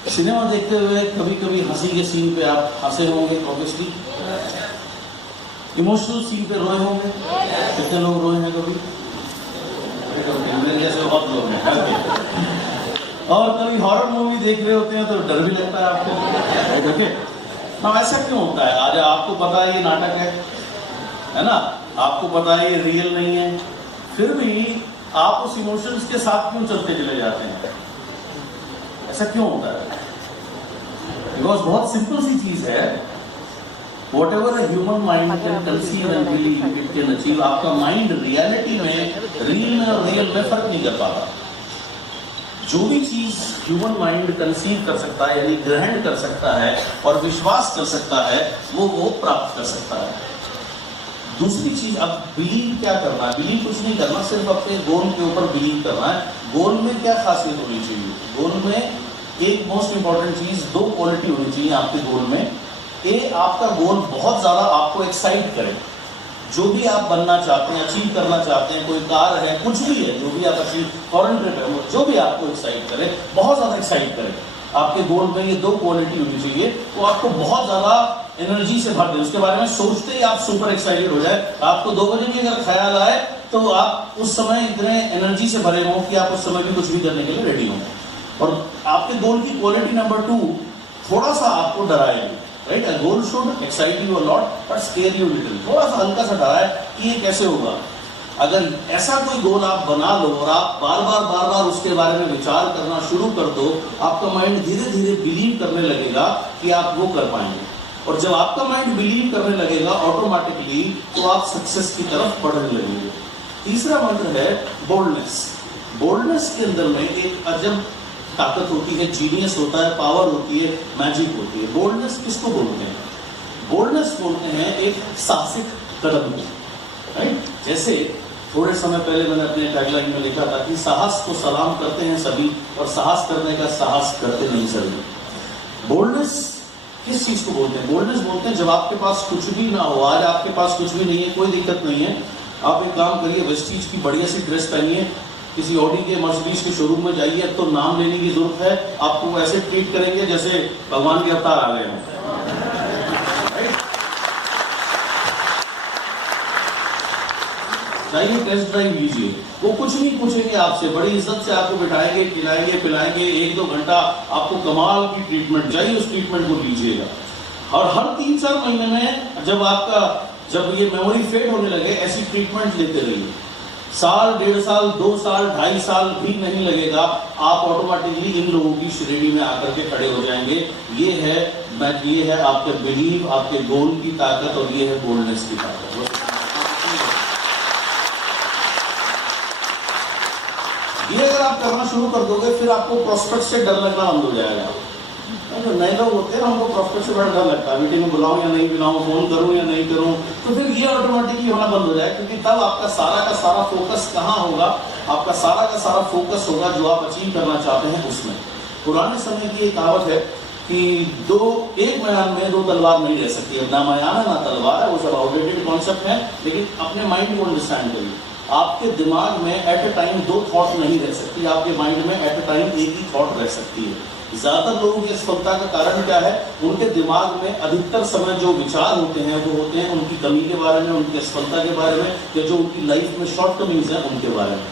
सिनेमा देखते हुए कभी कभी हंसी के सीन पे आप हंसे होंगे, ऑब्वियसली। इमोशनल सीन पे रोए होंगे। कितने लोग रोए हैं कभी? मेरे जैसे बहुत लोग हैं। और कभी हॉरर मूवी देख रहे होते हैं तो डर भी लगता है आपको। ओके, ना ऐसा क्यों होता है? आज आपको पता है ये नाटक है ना, आपको पता है ये रियल नहीं है, फिर भी आप उस इमोशंस के साथ क्यों चलते चले जाते हैं? ऐसा क्यों होता है? बिकॉज बहुत सिंपल सी चीज है। Whatever a human mind can conceive and believe, it can achieve. आपका माइंड रियलिटी में, रियल में और रियल में फर्क नहीं कर पाता। जो भी चीज ह्यूमन माइंड कंसीव कर सकता है, यानी ग्रहण कर सकता है और विश्वास कर सकता है, वो प्राप्त कर सकता है। दूसरी चीज, अब बिलीव क्या करना है? बिलीव कुछ नहीं करना, सिर्फ अपने गोल के ऊपर बिलीव करना है। गोल में क्या खासियत होनी चाहिए? गोल में एक मोस्ट इंपॉर्टेंट चीज, 2 क्वालिटी होनी चाहिए आपके गोल में। आपका गोल बहुत ज्यादा आपको एक्साइट करे। जो भी आप बनना चाहते हैं, अचीव करना चाहते हैं, कोई कार है, कुछ भी है, जो भी आप अचीव, फॉरेन ट्रिप है, जो भी आपको एक्साइट करे, बहुत ज्यादा एक्साइट करे। आपके गोल में ये 2 क्वालिटी होनी चाहिए, तो आपको बहुत ज्यादा एनर्जी से भर दे। उसके बारे में सोचते ही आप सुपर एक्साइटेड हो जाए। आपको 2 बजे भी अगर ख्याल आए तो आप उस समय इतने एनर्जी से भरे हों कि आप उस समय भी कुछ भी करने के लिए रेडी हों। और आपके गोल की क्वालिटी नंबर 2, थोड़ा सा आपको डराए। Right, a goal should excite you a lot but square you little. थोड़ा सा हल्का सा डराए कि ये कैसे होगा। अगर ऐसा कोई गोल आप बना लो और आप बार बार उसके बारे में विचार करना शुरू कर दो, आपका माइंड धीरे धीरे बिलीव करने लगेगा कि आप वो कर पाएंगे। और जब आपका माइंड बिलीव करने लगेगा ऑटोमेटिकली, तो आप सक्सेस की तरफ बढ़ने लगेंगे। तीसरा मंत्र है बोल्डनेस। बोल्डनेस के अंदर में एक अजब ताकत होती है, जीनियस होता है, पावर होती है, मैजिक होती है। बोल्डनेस किसको बोलते हैं? बोल्डनेस बोलते हैं एक साहसिक कदम को। राइट, जैसे थोड़े समय पहले मैंने अपने टैगलाइन में लिखा था कि साहस को सलाम करते हैं सभी, और साहस करने का साहस करते नहीं सभी। बोल्डनेस किस चीज को बोलते हैं? बोल्डनेस बोलते हैं जब आपके पास कुछ भी ना हो। आज आपके पास कुछ भी नहीं है, कोई दिक्कत नहीं है, आप एक काम करिए, वेस्टीज की बढ़िया सी ड्रेस पहनिए, किसी ऑडी के मर्सिडीज के शोरूम में जाइए, अब तो नाम लेने की जरूरत है, आपको ऐसे ट्रीट करेंगे जैसे भगवान के अवतार आ गए हैं। जाइए टेस्ट ड्राइव लीजिए, वो कुछ नहीं पूछेंगे आपसे, बड़ी इज्जत से आपको बिठाएंगे, खिलाएंगे, पिलाएंगे, 1-2 घंटा आपको कमाल की ट्रीटमेंट, जाइए उस ट्रीटमेंट को लीजिएगा। और हर 3-4 महीने में जब ये मेमोरी फेड होने लगे, ऐसी ट्रीटमेंट लेते रहिए। साल, 1.5 साल, 2 साल, 2.5 साल भी नहीं लगेगा, आप ऑटोमेटिकली इन लोगों की श्रेणी में आकर के खड़े हो जाएंगे। ये है आपके बिलीव, आपके गोल की ताकत, और ये है बोल्डनेस की ताकत। ये अगर आप करना शुरू कर दोगे, फिर आपको प्रोस्पेक्ट से डर लगना बंद हो जाएगा। जो नए लोग होते हैं हमको प्रोस्पेक्ट से बड़ा डर लगता है, मीटिंग में बुलाऊं या नहीं बुलाऊं, फोन करूं या नहीं करूं, तो फिर ये ऑटोमेटिकली होना बंद हो जाए, क्योंकि तब आपका सारा का सारा फोकस कहाँ होगा? आपका सारा का सारा फोकस होगा जो आप अचीव करना चाहते हैं उसमें। पुराने समय की एक कहावत है कि एक मैदान में 2 तलवार नहीं रह सकती है, ना मैदान है ना तलवार है, वो सब आउटडेटेड कॉन्सेप्ट है। लेकिन अपने माइंड को अंडरस्टैंड करिए, आपके दिमाग में एट ए टाइम 2 थॉट नहीं रह सकती, आपके माइंड में एट ए टाइम एक ही थॉट रह सकती है। ज्यादातर लोगों की असफलता का कारण क्या है? उनके दिमाग में अधिकतर समय जो विचार होते हैं वो होते हैं उनकी कमी के बारे में, उनकी असफलता के बारे में, या जो उनकी लाइफ में शॉर्टकमिंग्स है उनके बारे में।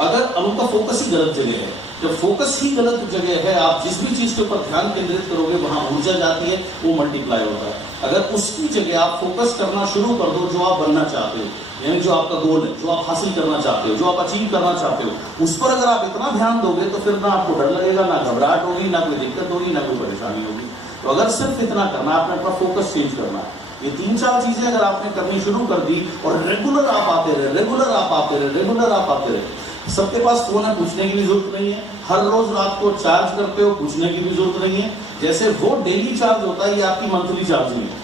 अगर उनका फोकस ही गलत जगह है, जब फोकस ही गलत जगह है, आप जिस भी चीज के ऊपर ध्यान केंद्रित करोगे वहां ऊर्जा जाती है, वो मल्टीप्लाई होता है। अगर उसकी जगह आप फोकस करना शुरू कर दो जो आप बनना चाहते हो, यानी जो आपका गोल है, जो आप हासिल करना चाहते हो, जो आप अचीव करना चाहते हो, उस पर अगर आप इतना ध्यान दोगे तो फिर ना आपको डर लगेगा, ना घबराहट होगी, ना कोई दिक्कत होगी, ना कोई परेशानी होगी। तो अगर सिर्फ इतना करना, आपने अपना फोकस चेंज करना है। ये 3-4 चीजें अगर आपने करनी शुरू कर दी और रेगुलर आप आते रहे, रेगुलर आप आते रहे, रेगुलर आप आते रहे, सबके पास फोन है, पूछने की भी जरूरत नहीं है, हर रोज रात को चार्ज करते हो, पूछने की भी जरूरत नहीं है। जैसे वो डेली चार्ज होता है, ये आपकी मंथली चार्जिंग है।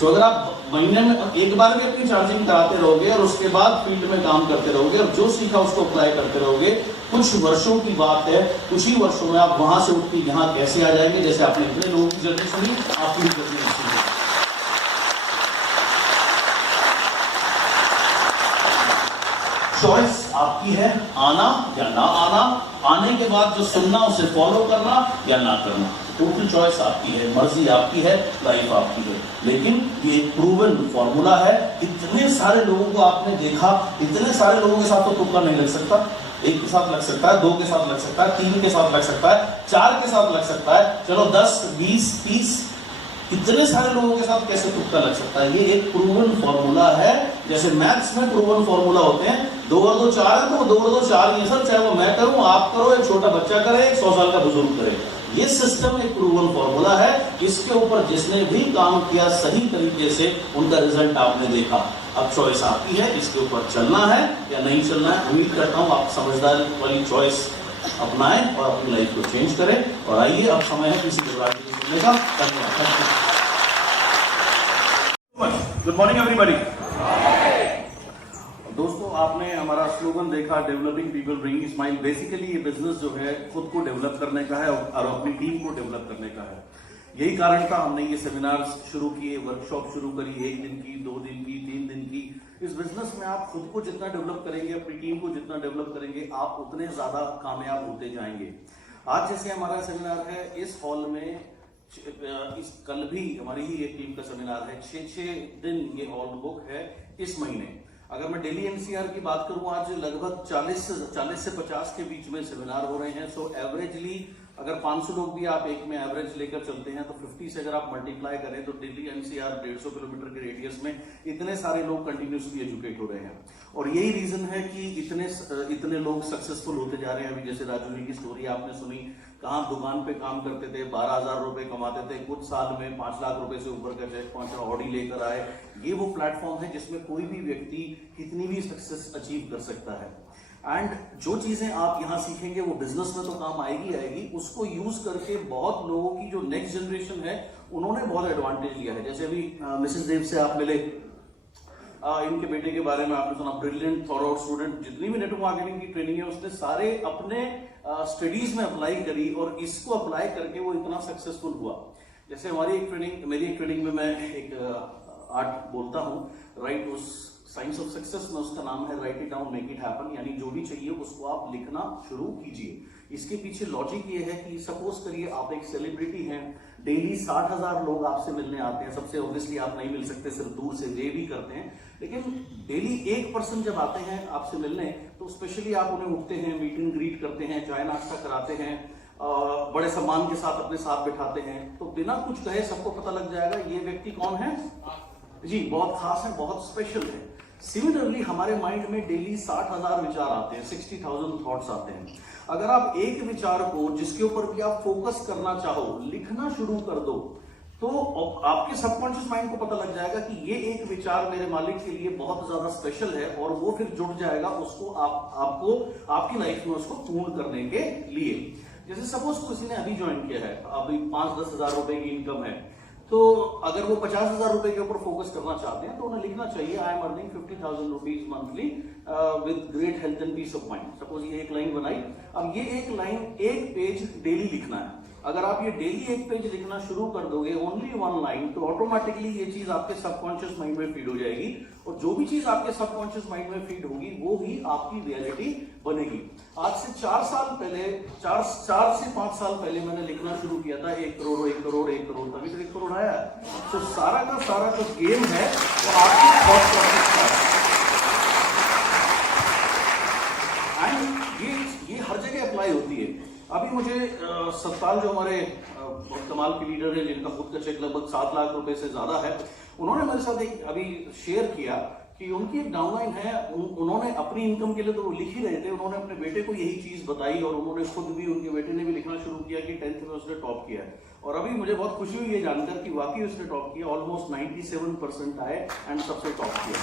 तो अगर आप महीने में एक बार भी अपनी चार्जिंग कराते रहोगे और उसके बाद फील्ड में काम करते रहोगे और जो सीखा उसको अप्लाई करते रहोगे, कुछ वर्षों की बात है, कुछ ही वर्षों में आप वहां से उठ के यहाँ कैसे आ जाएंगे। जैसे आपने इतने लोगों की जर्नी सुनी, आपकी जर्नी सुनी। चॉइस आपकी है, आना या ना आना, आने के बाद जो सुनना उसे फॉलो करना या ना करना, टोटल चॉइस आपकी है, मर्जी आपकी है, लाइफ आपकी है। लेकिन ये एक प्रूवन फॉर्मूला है। इतने सारे लोगों को आपने देखा, इतने सारे लोगों के साथ तो तुक्का नहीं लग सकता। 1 के साथ लग सकता है, 2 के साथ लग सकता है, 3 के साथ लग सकता है, 4 के साथ लग सकता है, चलो 10, 20, 30, इतने सारे लोगों के साथ कैसे तुक्का लग सकता है? ये एक प्रूवन फॉर्मूला है। जैसे मैथ्स में प्रूवन फॉर्मूला होते हैं, 2 और 2 4 है, तो 2 और 2 4 ही है सर, चाहे वो मैं करूं, आप करो, एक छोटा बच्चा करे, 100 साल का बुजुर्ग करे। ये सिस्टम एक प्रूवन फॉर्मूला है। इसके ऊपर जिसने भी काम किया सही तरीके से, उनका रिजल्ट आपने देखा। अब चॉइस आपकी है, इसके ऊपर चलना है या नहीं चलना है। उम्मीद करता हूं आप समझदारी वाली चॉइस अपनाएं और अपनी लाइफ को चेंज करें। और आइए, अब समय है किसी प्रकार की सुनने का। धन्यवाद। Good morning everybody. दोस्तों, आपने हमारा स्लोगन देखा, developing people bringing smile. Basically ये बिजनेस जो है खुद को डेवलप करने का है और अपनी टीम को डेवलप करने का है। यही कारण था हमने ये सेमिनार्स शुरू किए, वर्कशॉप शुरू करी, 1 दिन की, 2 दिन की, 3 दिन की। इस बिजनेस में आप खुद को जितना डेवलप करेंगे, अपनी टीम को जितना डेवलप करेंगे, आप उतने ज्यादा कामयाब होते जाएंगे। आज जैसे हमारा सेमिनार है, इस हॉल में कल भी हमारी ही एक टीम का सेमिनार है। 6 दिन ये हॉल बुक है इस महीने। अगर मैं दिल्ली एनसीआर की बात करूं, आज लगभग 40 से 50 के बीच में सेमिनार हो रहे हैं। सो एवरेजली अगर 500 लोग भी आप एक में एवरेज लेकर चलते हैं तो 50 से अगर आप मल्टीप्लाई करें तो दिल्ली एनसीआर 150 किलोमीटर के रेडियस में इतने सारे लोग कंटिन्यूसली एजुकेट हो रहे हैं। और यही रीजन है कि इतने लोग सक्सेसफुल होते जा रहे हैं। अभी जैसे राजू जी की स्टोरी आपने सुनी, कहाँ दुकान पे काम करते थे, 12,000 रुपए कमाते थे, कुछ साल में 5 लाख रुपए से ऊपर का चेक पहुंचा, ऑडी लेकर आए। ये वो प्लेटफॉर्म है जिसमें कोई भी व्यक्ति कितनी भी सक्सेस अचीव कर सकता है। एंड जो चीजें आप यहाँ सीखेंगे वो बिजनेस में तो काम आएगी। उसको यूज करके बहुत लोगों की जो नेक्स्ट जनरेशन है उन्होंने बहुत एडवांटेज लिया है। जैसे अभी मिसेस देव से आप मिले, इनके बेटे के बारे में आपने सुना, ब्रिलियंट थॉरआउट स्टूडेंट। जितनी भी नेटवर्क मार्केटिंग की ट्रेनिंग है उसने सारे अपने स्टडीज में अप्लाई करी और इसको अप्लाई करके वो इतना सक्सेसफुल हुआ। जैसे मेरी एक ट्रेनिंग में मैं एक आर्ट बोलता हूँ, राइट, उस साइंस ऑफ सक्सेस में उसका नाम है right it down make it happen, यानी जो भी चाहिए उसको आप लिखना शुरू कीजिए। इसके पीछे लॉजिक ये है कि सपोज करिए आप एक सेलिब्रिटी हैं, डेली 60,000 लोग आपसे मिलने आते हैं। सबसे ऑब्वियसली आप नहीं मिल सकते, सिर्फ दूर से वे भी करते हैं, लेकिन डेली 1% जब आते हैं आपसे मिलने, तो स्पेशली आप उन्हें उठते हैं, मीट एंड ग्रीट करते हैं, चाय नाश्ता कराते हैं, बड़े सम्मान के साथ अपने साथ बिठाते हैं, तो बिना कुछ कहे सबको पता लग जाएगा ये व्यक्ति कौन है जी, बहुत खास है, बहुत स्पेशल है। सिमिलरली हमारे माइंड में डेली 60,000 विचार आते हैं, 60,000 थॉट्स आते हैं। अगर आप एक विचार को जिसके ऊपर भी आप फोकस करना चाहो लिखना शुरू कर दो, तो आपके सबकॉन्शियस माइंड को पता लग जाएगा कि ये एक विचार मेरे मालिक के लिए बहुत ज्यादा स्पेशल है, और वो फिर जुड़ जाएगा उसको आपको आपकी लाइफ में उसको पूर्ण करने के लिए। जैसे सपोज किसी ने अभी ज्वाइन किया है, अभी 5-10 हजार रुपए की इनकम है, तो अगर वो 50,000 रुपए के ऊपर फोकस करना चाहते हैं तो उन्हें लिखना चाहिए I am earning 50,000 rupees monthly with great health and peace of mind. Suppose ये एक लाइन बनाई, अब ये एक लाइन एक पेज डेली लिखना है। अगर आप ये डेली एक पेज लिखना शुरू कर दोगे, ओनली 1 लाइन, तो ऑटोमेटिकली ये चीज आपके सबकॉन्शियस माइंड में फीड हो जाएगी, और जो भी चीज आपके सबकॉन्शियस माइंड में फीड होगी वो ही आपकी रियलिटी बनेगी। आज से 4 साल पहले, 4 से 5 साल पहले मैंने लिखना शुरू किया था 1 करोड़ 1 करोड़ 1 करोड़, तभी तो 1 करोड़ आया। तो सारा का सारा जो गेम है वो आपकी थॉट प्रोसेस का है, एंड ये हर जगह अप्लाई होती है। अभी मुझे सतपाल जो हमारे कमाल के लीडर हैं, जिनका खुद का चेक लगभग 7 लाख रुपए से ज्यादा है, उन्होंने मेरे साथ एक अभी शेयर किया कि उनकी एक डाउनलाइन है। उन्होंने अपनी इनकम के लिए तो वो लिख ही रहे थे, उन्होंने अपने बेटे को यही चीज बताई, और उन्होंने खुद भी, उनके बेटे ने भी लिखना शुरू किया कि 10th में उसने टॉप किया है। और अभी मुझे बहुत खुशी हुई ये जानकर कि वाकई उसने टॉप किया, ऑलमोस्ट 97% आए एंड सबसे टॉप किया।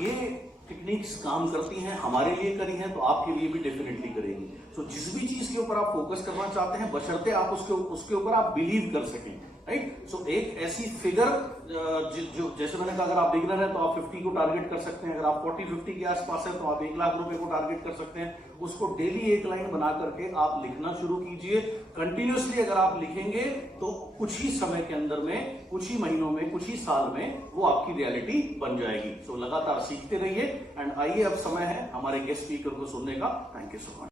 ये टेक्निक्स काम करती हैं, हमारे लिए करी हैं तो आपके लिए भी डेफिनेटली करेगी। तो जिस भी चीज के ऊपर आप फोकस करना चाहते हैं, बशर्ते आप उसके ऊपर आप बिलीव कर सकें, राइट। सो एक ऐसी फिगर जो जैसे मैंने कहा, अगर आप बिगिनर हैं तो आप 50 को टारगेट कर सकते हैं, अगर आप 40-50 के आसपास हैं तो आप 1 लाख रुपए को टारगेट कर सकते हैं। उसको डेली एक लाइन बना करके आप लिखना शुरू कीजिए कंटिन्यूअसली। अगर आप लिखेंगे तो कुछ ही समय के अंदर में, कुछ ही महीनों में, कुछ ही साल में वो आपकी रियलिटी बन जाएगी। सो लगातार सीखते रहिए। एंड आइए, अब समय है हमारे गेस्ट स्पीकर को सुनने का। Thank you so much.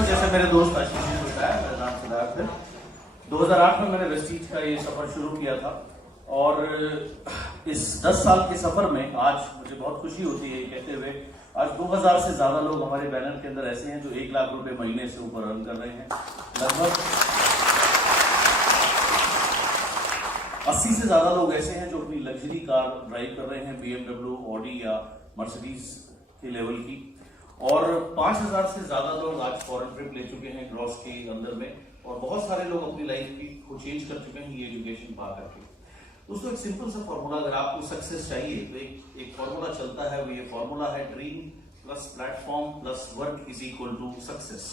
जैसे मेरे दोस्त आशीष ने बताया, मेरा नाम सिद्धार्थ है। 2008 में मैंने वेस्टीज का ये सफर शुरू किया था, और इस 10 साल के सफर में आज मुझे बहुत खुशी होती है कहते हुए, आज 2000 से ज्यादा लोग हमारे बैनर के अंदर ऐसे हैं जो 1 लाख रुपए महीने से ऊपर अर्न कर रहे हैं। लगभग 80 से ज्यादा लोग ऐसे हैं जो अपनी लग्जरी कार ड्राइव कर रहे हैं, BMW, ऑडी या मर्सिडीज के लेवल की, और 5000 से ज्यादा लोग आज फॉरेन ट्रिप ले चुके हैं ग्रॉस के अंदर में, और बहुत सारे लोग अपनी लाइफ को चेंज कर चुके हैं ये एजुकेशन पा करके। दोस्तों, एक सिंपल सा फॉर्मूला, अगर आपको सक्सेस चाहिए तो एक फॉर्मूला चलता है, वो ये फॉर्मूला है dream plus platform plus work is equal to success.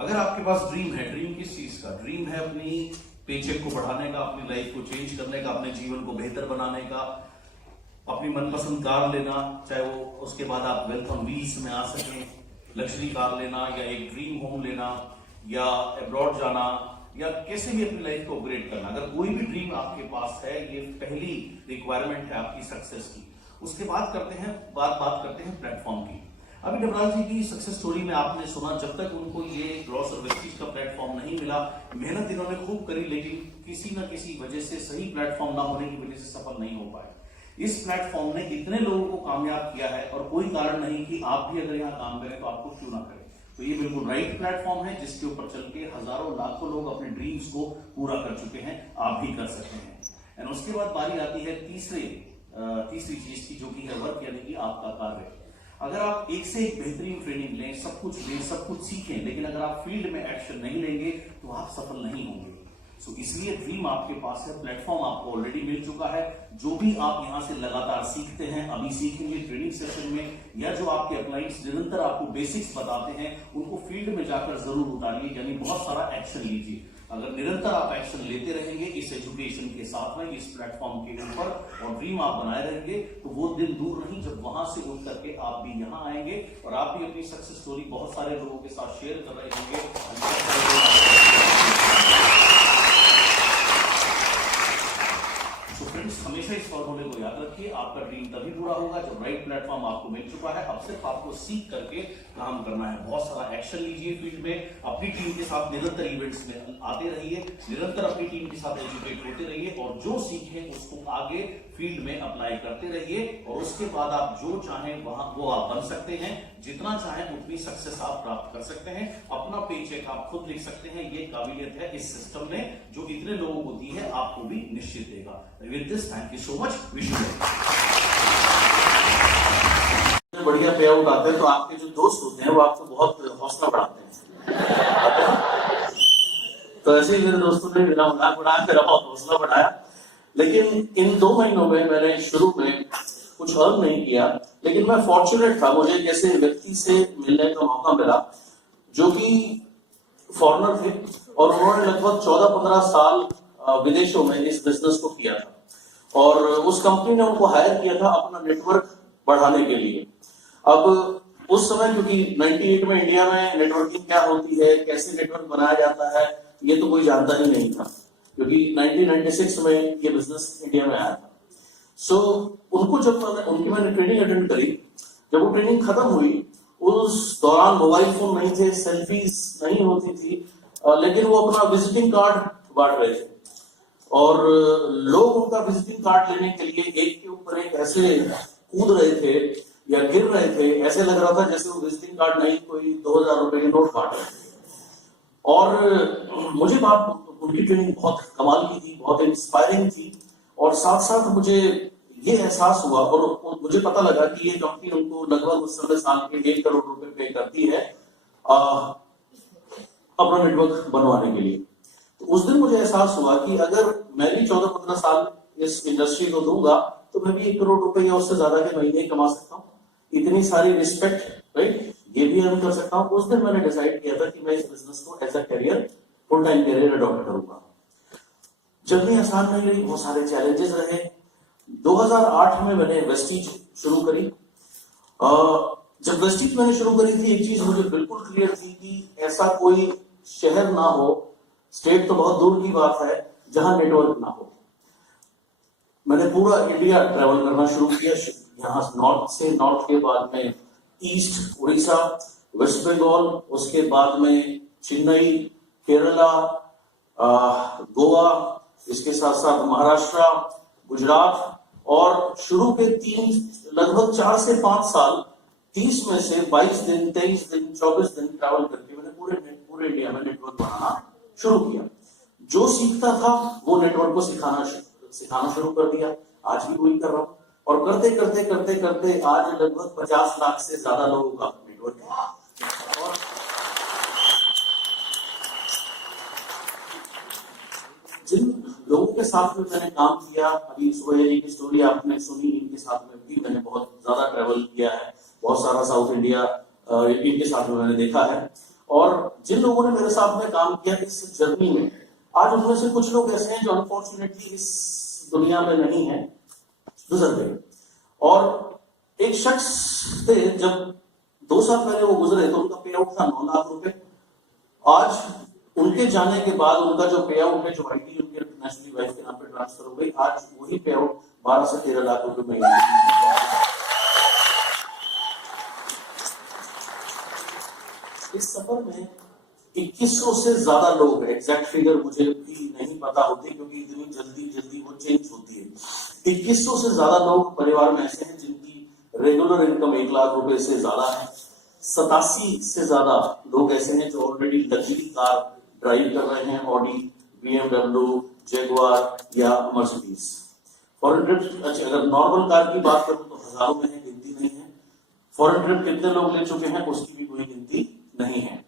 अगर आपके पास ड्रीम है, ड्रीम किस चीज का? ड्रीम है अपनी पेचेक को बढ़ाने का, अपनी लाइफ को चेंज करने का, अपने जीवन को बेहतर बनाने का, अपनी मनपसंद कार लेना, चाहे वो उसके बाद आप वेल्थ ऑन व्हील्स में आ सकें, लग्जरी कार लेना, या एक ड्रीम होम लेना, या अब्रॉड जाना, या कैसे भी अपनी लाइफ को अपग्रेड करना। अगर कोई भी ड्रीम आपके पास है, ये पहली रिक्वायरमेंट है आपकी सक्सेस की। उसके बाद बात करते हैं प्लेटफॉर्म की। अभी डबराल जी की सक्सेस स्टोरी में आपने सुना, जब तक उनको ये ग्रॉस और वेस्टीज का प्लेटफॉर्म नहीं मिला, मेहनत इन्होंने खूब करी, लेकिन किसी न किसी वजह से, सही प्लेटफॉर्म ना होने की वजह से सफल नहीं हो पाए। इस प्लेटफॉर्म ने इतने लोगों को कामयाब किया है, और कोई कारण नहीं कि आप भी अगर यहाँ काम करें तो आपको क्यों ना करें। तो ये बिल्कुल राइट प्लेटफॉर्म है जिसके ऊपर चल के हजारों लाखों लोग अपने ड्रीम्स को पूरा कर चुके हैं, आप भी कर सकते हैं। एंड उसके बाद बारी आती है तीसरी चीज की, जो कि है वर्क, यानी कि आपका कार्य। अगर आप एक से एक बेहतरीन ट्रेनिंग लें, सब कुछ लें, सब कुछ सीखें, लेकिन अगर आप फील्ड में एक्शन नहीं लेंगे तो आप सफल नहीं होंगे। सो इसलिए ड्रीम आपके पास है, प्लेटफॉर्म आपको ऑलरेडी मिल चुका है। जो भी आप यहां से लगातार सीखते हैं, अभी सीखेंगे ट्रेनिंग सेशन में, या जो आपके अपलाइंट्स निरंतर आपको बेसिक्स बताते हैं, उनको फील्ड में जाकर जरूर उतारिए, यानी बहुत सारा एक्शन लीजिए। अगर निरंतर आप एक्शन लेते रहेंगे इस एजुकेशन के साथ में, इस प्लेटफॉर्म के ऊपर, और ड्रीम आप बनाए रहेंगे, तो वो दिन दूर नहीं जब वहां वहां से उठ करके आप भी यहाँ आएंगे और आप भी अपनी सक्सेस स्टोरी बहुत सारे लोगों के साथ शेयर कर रहे होंगे। तो फ्रेंड्स, हमेशा इस फॉर्मूले को याद रखिए, आपका ड्रीम तभी पूरा होगा जब राइट प्लेटफॉर्म आपको मिल चुका है। अब सिर्फ आपको सीख करके काम करना है। बहुत सारा एक्शन लीजिए फील्ड में, अपनी टीम के साथ निरंतर इवेंट्स में आते रहिए, निरंतर अपनी टीम के साथ एजुकेट होते रहिए और जो सीखे उसको आगे फील्ड में अप्लाई करते रहिए और उसके बाद आप जो चाहें वहां वो आप बन सकते हैं। जितना चाहें उतनी सक्सेस आप प्राप्त कर सकते हैं। अपना पेचेक आप खुद लिख सकते हैं। ये काबिलियत है इस सिस्टम ने जो इतने लोगों को दी है, आपको भी निश्चित देगा। With this, thank you so much. Wish you बढ़िया पे आउट आते हैं तो आपके जो दोस्त होते हैं वो आपको बहुत हौसला बढ़ाते हैं। तो ऐसे ही मेरे दोस्तों ने मेरा मजाक बढ़ाया, मेरा बहुत हौसला बढ़ाया। लेकिन इन 2 महीनों में मैंने शुरू में कुछ अर्न नहीं किया, लेकिन मैं फॉर्चुनेट था। मुझे जैसे व्यक्ति से मिलने का मौका मिला जो कि फॉरेनर थे और उन्होंने लगभग 14-15 साल विदेशों में इस बिजनेस को किया था और उस कंपनी ने उनको हायर किया था अपना नेटवर्क बढ़ाने के लिए। अब उस समय क्योंकि 98 में इंडिया में नेटवर्किंग क्या होती है, कैसे नेटवर्क बनाया जाता है, ये तो कोई जानता ही नहीं था क्योंकि 1996 में ये बिजनेस इंडिया में आया था। सो उनको जब मैंने ट्रेनिंग अटेंड करी, जब वो ट्रेनिंग खत्म हुई, उस दौरान मोबाइल फोन नहीं थे, सेल्फीज नहीं होती थी, लेकिन वो अपना विजिटिंग कार्ड बांट रहे थे और लोग उनका विजिटिंग कार्ड लेने के लिए एक के ऊपर एक ऐसे कूद रहे थे या गिर रहे थे। ऐसे लग रहा था जैसे वो विजिटिंग कार्ड नहीं कोई 2000 रुपए के नोट बांट रहे थे। और मुझे बात उनकी ट्रेनिंग बहुत कमाल की थी, बहुत इंस्पायरिंग थी और साथ साथ मुझे ये एहसास हुआ और मुझे पता लगा कि ये कंपनी उनको लगभग उस समय साल के 1 करोड़ रुपए पे करती है अपना नेटवर्क बनवाने के लिए। तो उस दिन मुझे एहसास हुआ कि अगर मैं भी 14-15 साल इस इंडस्ट्री को दूंगा तो मैं भी 1 करोड़ रुपए या उससे ज्यादा के महीने कमा सकता हूँ। इतनी सारी रिस्पेक्ट, राइट, ये भी अर्न कर सकता हूँ। उस दिन मैंने डिसाइड किया था कि मैं इस बिजनेस को as a career, full time career adopt करूंगा। जर्नी आसान नहीं रही, बहुत सारे चैलेंजेस रहे। 2008 में मैंने वेस्टीज शुरू करी। जब वेस्टीज मैंने शुरू करी थी, एक चीज मुझे बिल्कुल क्लियर थी कि ऐसा कोई शहर ना हो, स्टेट तो बहुत दूर की बात है, जहां नेटवर्क ना हो। मैंने पूरा इंडिया ट्रेवल करना शुरू किया, यहाँ नॉर्थ से, नॉर्थ के बाद में ईस्ट उड़ीसा, वेस्ट बंगाल, उसके बाद में चेन्नई, केरला, गोवा, इसके साथ साथ महाराष्ट्र, गुजरात और शुरू के लगभग 4 से 5 साल 30 में से 22 दिन, 23 दिन, 24 दिन ट्रैवल करके मैंने पूरे इंडिया में नेटवर्क बनाना शुरू किया। जो सीखता था वो नेटवर्क को सिखाना शुरू कर दिया। आज भी वही कर रहा हूं और करते करते करते करते आज लगभग 50 लाख से ज्यादा लोगों का नेटवर्क है। और जिन लोगों के साथ में मैंने काम किया, अभी सुबह जी की स्टोरी आपने सुनी, इनके साथ में भी मैंने बहुत ज्यादा ट्रेवल किया है, बहुत सारा साउथ इंडिया इनके साथ में मैंने देखा है। और जिन लोगों ने मेरे साथ में काम किया इस जर्नी में, आज उनमें से कुछ लोग ऐसे हैं जो अनफॉर्चुनेटली इस दुनिया में नहीं है, गुजर गए। और एक शख्स थे, जब 2 साल पहले वो गुजरे तो उनका पे आउट था 9 लाख रुपए। आज उनके जाने के बाद उनका जो पे आउट है, जो आईटी उनके नेशनल वाइफ के नाम पे ट्रांसफर हो गई, आज वही पे आउट 12 से 13 लाख रुपए महीने। इस सफर में 2100 से ज्यादा लोग, एग्जैक्ट फिगर मुझे भी नहीं पता होती क्योंकि इतनी जल्दी वो चेंज होती है। 2100 से ज्यादा लोग परिवार में ऐसे हैं जिनकी रेगुलर इनकम 1 लाख रुपए से ज्यादा है। 87 से ज्यादा लोग ऐसे हैं जो ऑलरेडी लग्जरी कार ड्राइव कर रहे हैं, ऑडी, BMW, जैगुआर या मर्सिडीज। फॉरेन ट्रिप, अच्छा अगर नॉर्मल कार की बात करूं तो हजारों में है, गिनती नहीं है। फॉरेन ट्रिप कितने लोग ले चुके हैं उसकी भी कोई गिनती नहीं है।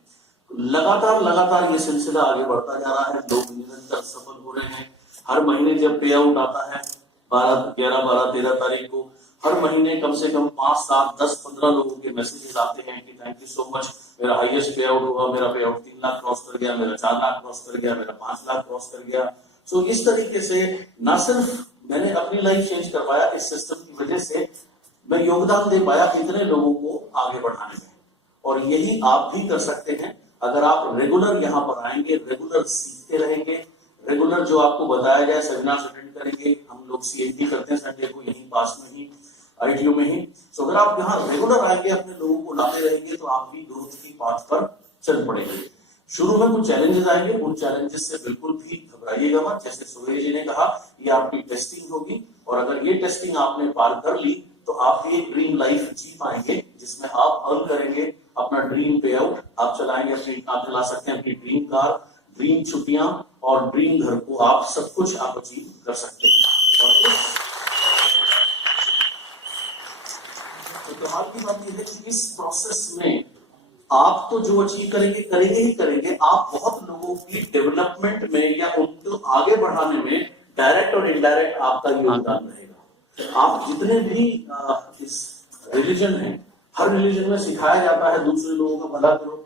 लगातार ये सिलसिला आगे बढ़ता जा रहा है। लोग निरंतर सफल हो रहे हैं। हर महीने जब पे आउट आता है 11, 12, 13 तारीख को, हर महीने कम से कम 5, 7, 10, 15 लोगों के मैसेजेस आते हैं कि थैंक यू सो मच, मेरा हाईएस्ट पे आउट हुआ, मेरा पे आउट 3 लाख क्रॉस कर गया, मेरा 4 लाख क्रॉस कर गया, मेरा 5 लाख क्रॉस कर गया। सो इस तरीके से ना सिर्फ मैंने अपनी लाइफ चेंज करवाया इस सिस्टम की वजह से, मैं योगदान दे पाया इतने लोगों को आगे बढ़ाने में। और यही आप भी कर सकते हैं अगर आप रेगुलर यहाँ पर आएंगे, रेगुलर सीखते रहेंगे, रेगुलर जो आपको बताया जाए सेमिनार अटेंड करेंगे। हम लोग CNT करते हैं संडे को यहीं पास में ही, ITU में ही। तो अगर आप यहाँ रेगुलर आएंगे, अपने लोगों को लाते रहेंगे, तो आप भी ग्रोथ की पाथ पर चल पड़ेंगे। शुरू में कुछ चैलेंजेस आएंगे, उन चैलेंजेस से बिल्कुल भी घबराइएगा मत। जैसे सूर्य जी ने कहा, ये आपकी टेस्टिंग होगी, और अगर ये टेस्टिंग आपने पार कर ली तो आप भी एक ड्रीम लाइफ जी पाएंगे, जिसमें आप अर्न करेंगे अपना ड्रीम पे आउट। आप चलाएंगे आप चला सकते हैं अपनी ड्रीम कार, ड्रीम छुट्टियां और ड्रीम घर को, आप सब कुछ आप अचीव कर सकते हैं। और तो कमाल की बात यह है कि इस प्रोसेस में आप तो जो अचीव करेंगे ही करेंगे, आप बहुत लोगों की डेवलपमेंट में या उनको आगे बढ़ाने में डायरेक्ट और इनडायरेक्ट आपका योगदान रहेगा। आप जितने भी इस रिलीजन है, हर रिलीजन में सिखाया जाता है दूसरे लोगों का भला करो,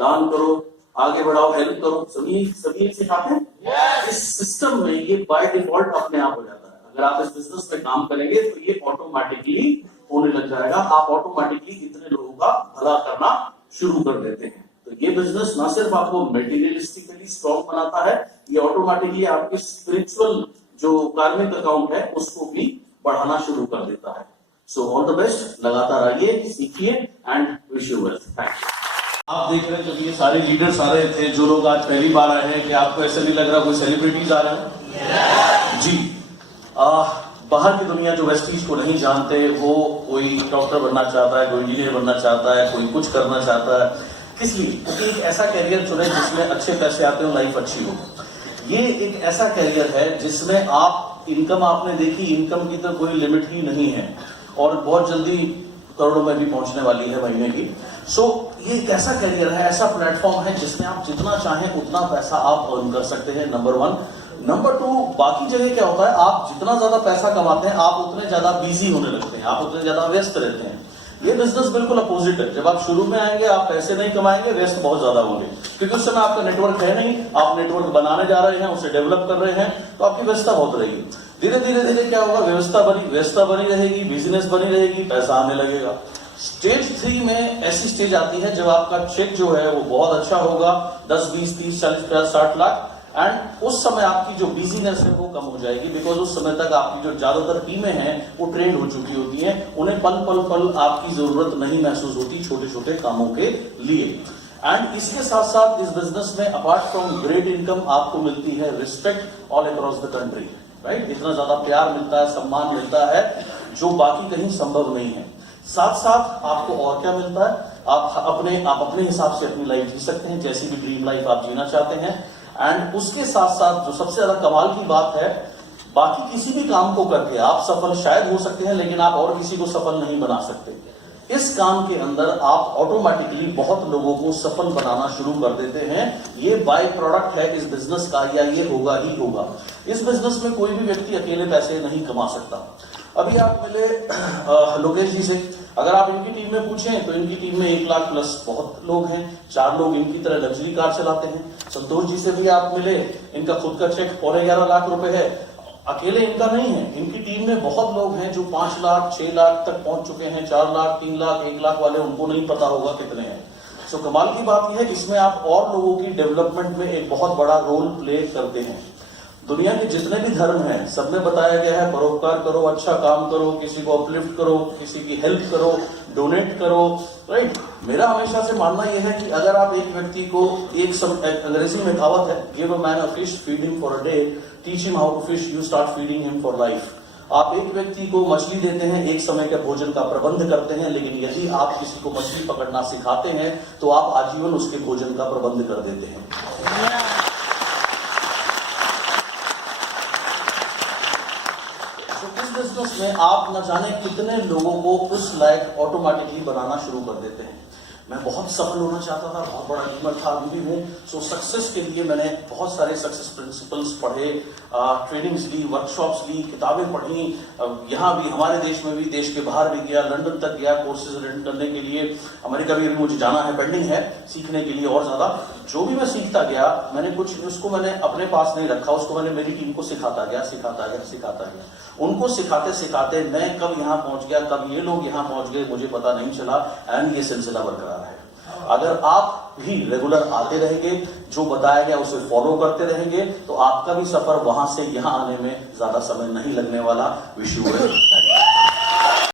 दान करो, आगे बढ़ाओ, हेल्प करो, सभी सिखाते हैं। इस सिस्टम में ये बाय डिफॉल्ट अपने आप हो जाता है। अगर आप इस बिजनेस में काम करेंगे तो ये ऑटोमेटिकली होने लग जाएगा। आप ऑटोमेटिकली इतने लोगों का भला करना शुरू कर देते हैं। तो ये बिजनेस ना सिर्फ आपको मटेरियलिस्टिकली स्ट्रॉन्ग बनाता है, ये ऑटोमेटिकली आपके स्पिरिचुअल जो कार्मिक अकाउंट है उसको भी बढ़ाना शुरू कर देता है। सो ऑल द बेस्ट, लगातार आइए, सीखिए and wish you well. Thank you. आप देख रहे हैं जब ये सारे लीडर्स आ रहे थे, जो लोग आज पहली बार आए हैं, कि आपको ऐसा नहीं लग रहा कोई सेलिब्रिटीज आ रहे हैं? जी, बाहर की दुनिया जो वेस्टीज को नहीं जानते, वो कोई डॉक्टर बनना चाहता है, कोई इंजीनियर बनना चाहता है, कोई कुछ करना चाहता है। किस लिए? क्योंकि एक ऐसा कैरियर चुने जिसमें अच्छे पैसे आते हो, लाइफ अच्छी हो। ये एक ऐसा कैरियर है जिसमें आप इनकम, आपने देखी, इनकम की तो कोई लिमिट ही नहीं है, और बहुत जल्दी करोड़ों में भी पहुंचने वाली है महीने की। सो ये एक ऐसा कैरियर है, ऐसा प्लेटफॉर्म है जिसमें आप जितना चाहें उतना पैसा आप अर्न कर सकते हैं, नंबर 1। नंबर 2, बाकी जगह क्या होता है, आप जितना ज्यादा पैसा कमाते हैं आप उतने ज्यादा बिजी होने लगते हैं, आप उतने ज्यादा व्यस्त रहते हैं। ये बिजनेस बिल्कुल अपोजिट है। जब आप शुरू में आएंगे आप पैसे नहीं कमाएंगे, व्यस्त बहुत ज्यादा होंगे, क्योंकि उस समय आपका नेटवर्क है नहीं, आप नेटवर्क बनाने जा रहे हैं, उसे डेवलप कर रहे हैं, तो आपकी व्यस्तता बहुत रहेगी। धीरे धीरे क्या होगा, व्यवस्था बनी रहेगी, बिजनेस बनी रहेगी, पैसा आने लगेगा। स्टेज 3 में ऐसी स्टेज आती है जब आपका चेक जो है वो बहुत अच्छा होगा, 10, 20, 30, 40, 50, 60 लाख, एंड उस समय आपकी जो बिजीनेस है वो कम हो जाएगी, बिकॉज उस समय तक आपकी जो ज्यादातर टीमें हैं वो ट्रेंड हो चुकी होती हैं, उन्हें पल आपकी जरूरत नहीं महसूस होती छोटे छोटे कामों के लिए। एंड इसके साथ साथ इस बिजनेस में अपार्ट फ्रॉम ग्रेट इनकम आपको मिलती है respect all across the country, right? इतना ज्यादा प्यार मिलता है, सम्मान मिलता है, जो बाकी कहीं संभव नहीं है। साथ साथ आपको और क्या मिलता है, आप अपने हिसाब से अपनी लाइफ जी सकते हैं, जैसी भी ड्रीम लाइफ आप जीना चाहते हैं। एंड उसके साथ साथ जो सबसे ज्यादा कमाल की बात है, बाकी किसी भी काम को करके आप सफल शायद हो सकते हैं, लेकिन आप और किसी को सफल नहीं बना सकते। इस काम के अंदर आप ऑटोमेटिकली बहुत लोगों को सफल बनाना शुरू कर देते हैं। ये बाय प्रोडक्ट है इस बिजनेस का, या ये होगा ही होगा। इस बिजनेस में कोई भी व्यक्ति अकेले पैसे नहीं कमा सकता। अभी आप मिले लोकेश जी से, अगर आप इनकी टीम में पूछें तो इनकी टीम में 1 लाख प्लस बहुत लोग हैं, 4 लोग इनकी तरह लग्जरी कार चलाते हैं। संतोष जी से भी आप मिले, इनका खुद का चेक 11.5 लाख रुपए है, अकेले इनका नहीं है, इनकी टीम में बहुत लोग हैं जो 5 लाख 6 लाख तक पहुंच चुके हैं, 4 लाख 3 लाख 1 लाख वाले उनको नहीं पता होगा कितने हैं। सो कमाल की बात यह है कि इसमें आप और लोगों की डेवलपमेंट में एक बहुत बड़ा रोल प्ले करते हैं। दुनिया के जितने भी धर्म हैं सब में बताया गया है परोपकार करो, अच्छा काम करो, किसी को अपलिफ्ट करो, किसी की हेल्प करो, डोनेट करो, राइट? मेरा हमेशा से मानना यह है कि अगर आप एक व्यक्ति को अंग्रेजी में कहावत है, give a man a fish, feed him for a day, teach him how to fish, you start feeding him for life. आप एक व्यक्ति को मछली देते हैं, एक समय के भोजन का प्रबंध करते हैं, लेकिन यदि आप किसी को मछली पकड़ना सिखाते हैं तो आप आजीवन उसके भोजन का प्रबंध कर देते हैं। बिजनेस में आप न जाने कितने लोगों को उस लायक ऑटोमेटिकली बनाना शुरू कर देते हैं। मैं बहुत सफल होना चाहता था, बहुत बड़ा ड्रीमर था, अभी भी हूँ। सो सक्सेस के लिए मैंने बहुत सारे सक्सेस प्रिंसिपल्स पढ़े, ट्रेनिंग्स ली, वर्कशॉप्स ली, किताबें पढ़ी, यहाँ भी हमारे देश में भी, देश के बाहर भी गया, लंदन तक गया कोर्सेज अटेंड करने के लिए, अमेरिका भी मुझे जाना है, पेंडिंग है सीखने के लिए और ज्यादा। जो भी मैं सीखता गया, मैंने कुछ उसको मैंने अपने पास नहीं रखा, उसको मैंने मेरी टीम को सिखाता गया। उनको सिखाते सिखाते मैं कब यहाँ पहुंच गया, कब ये लोग यहाँ पहुंच गए, मुझे पता नहीं चला। एंड ये सिलसिला बरकरार है। अगर आप भी रेगुलर आते रहेंगे, जो बताया गया उसे फॉलो करते रहेंगे, तो आपका भी सफर वहां से यहां आने में ज्यादा समय नहीं लगने वाला। Wish you well.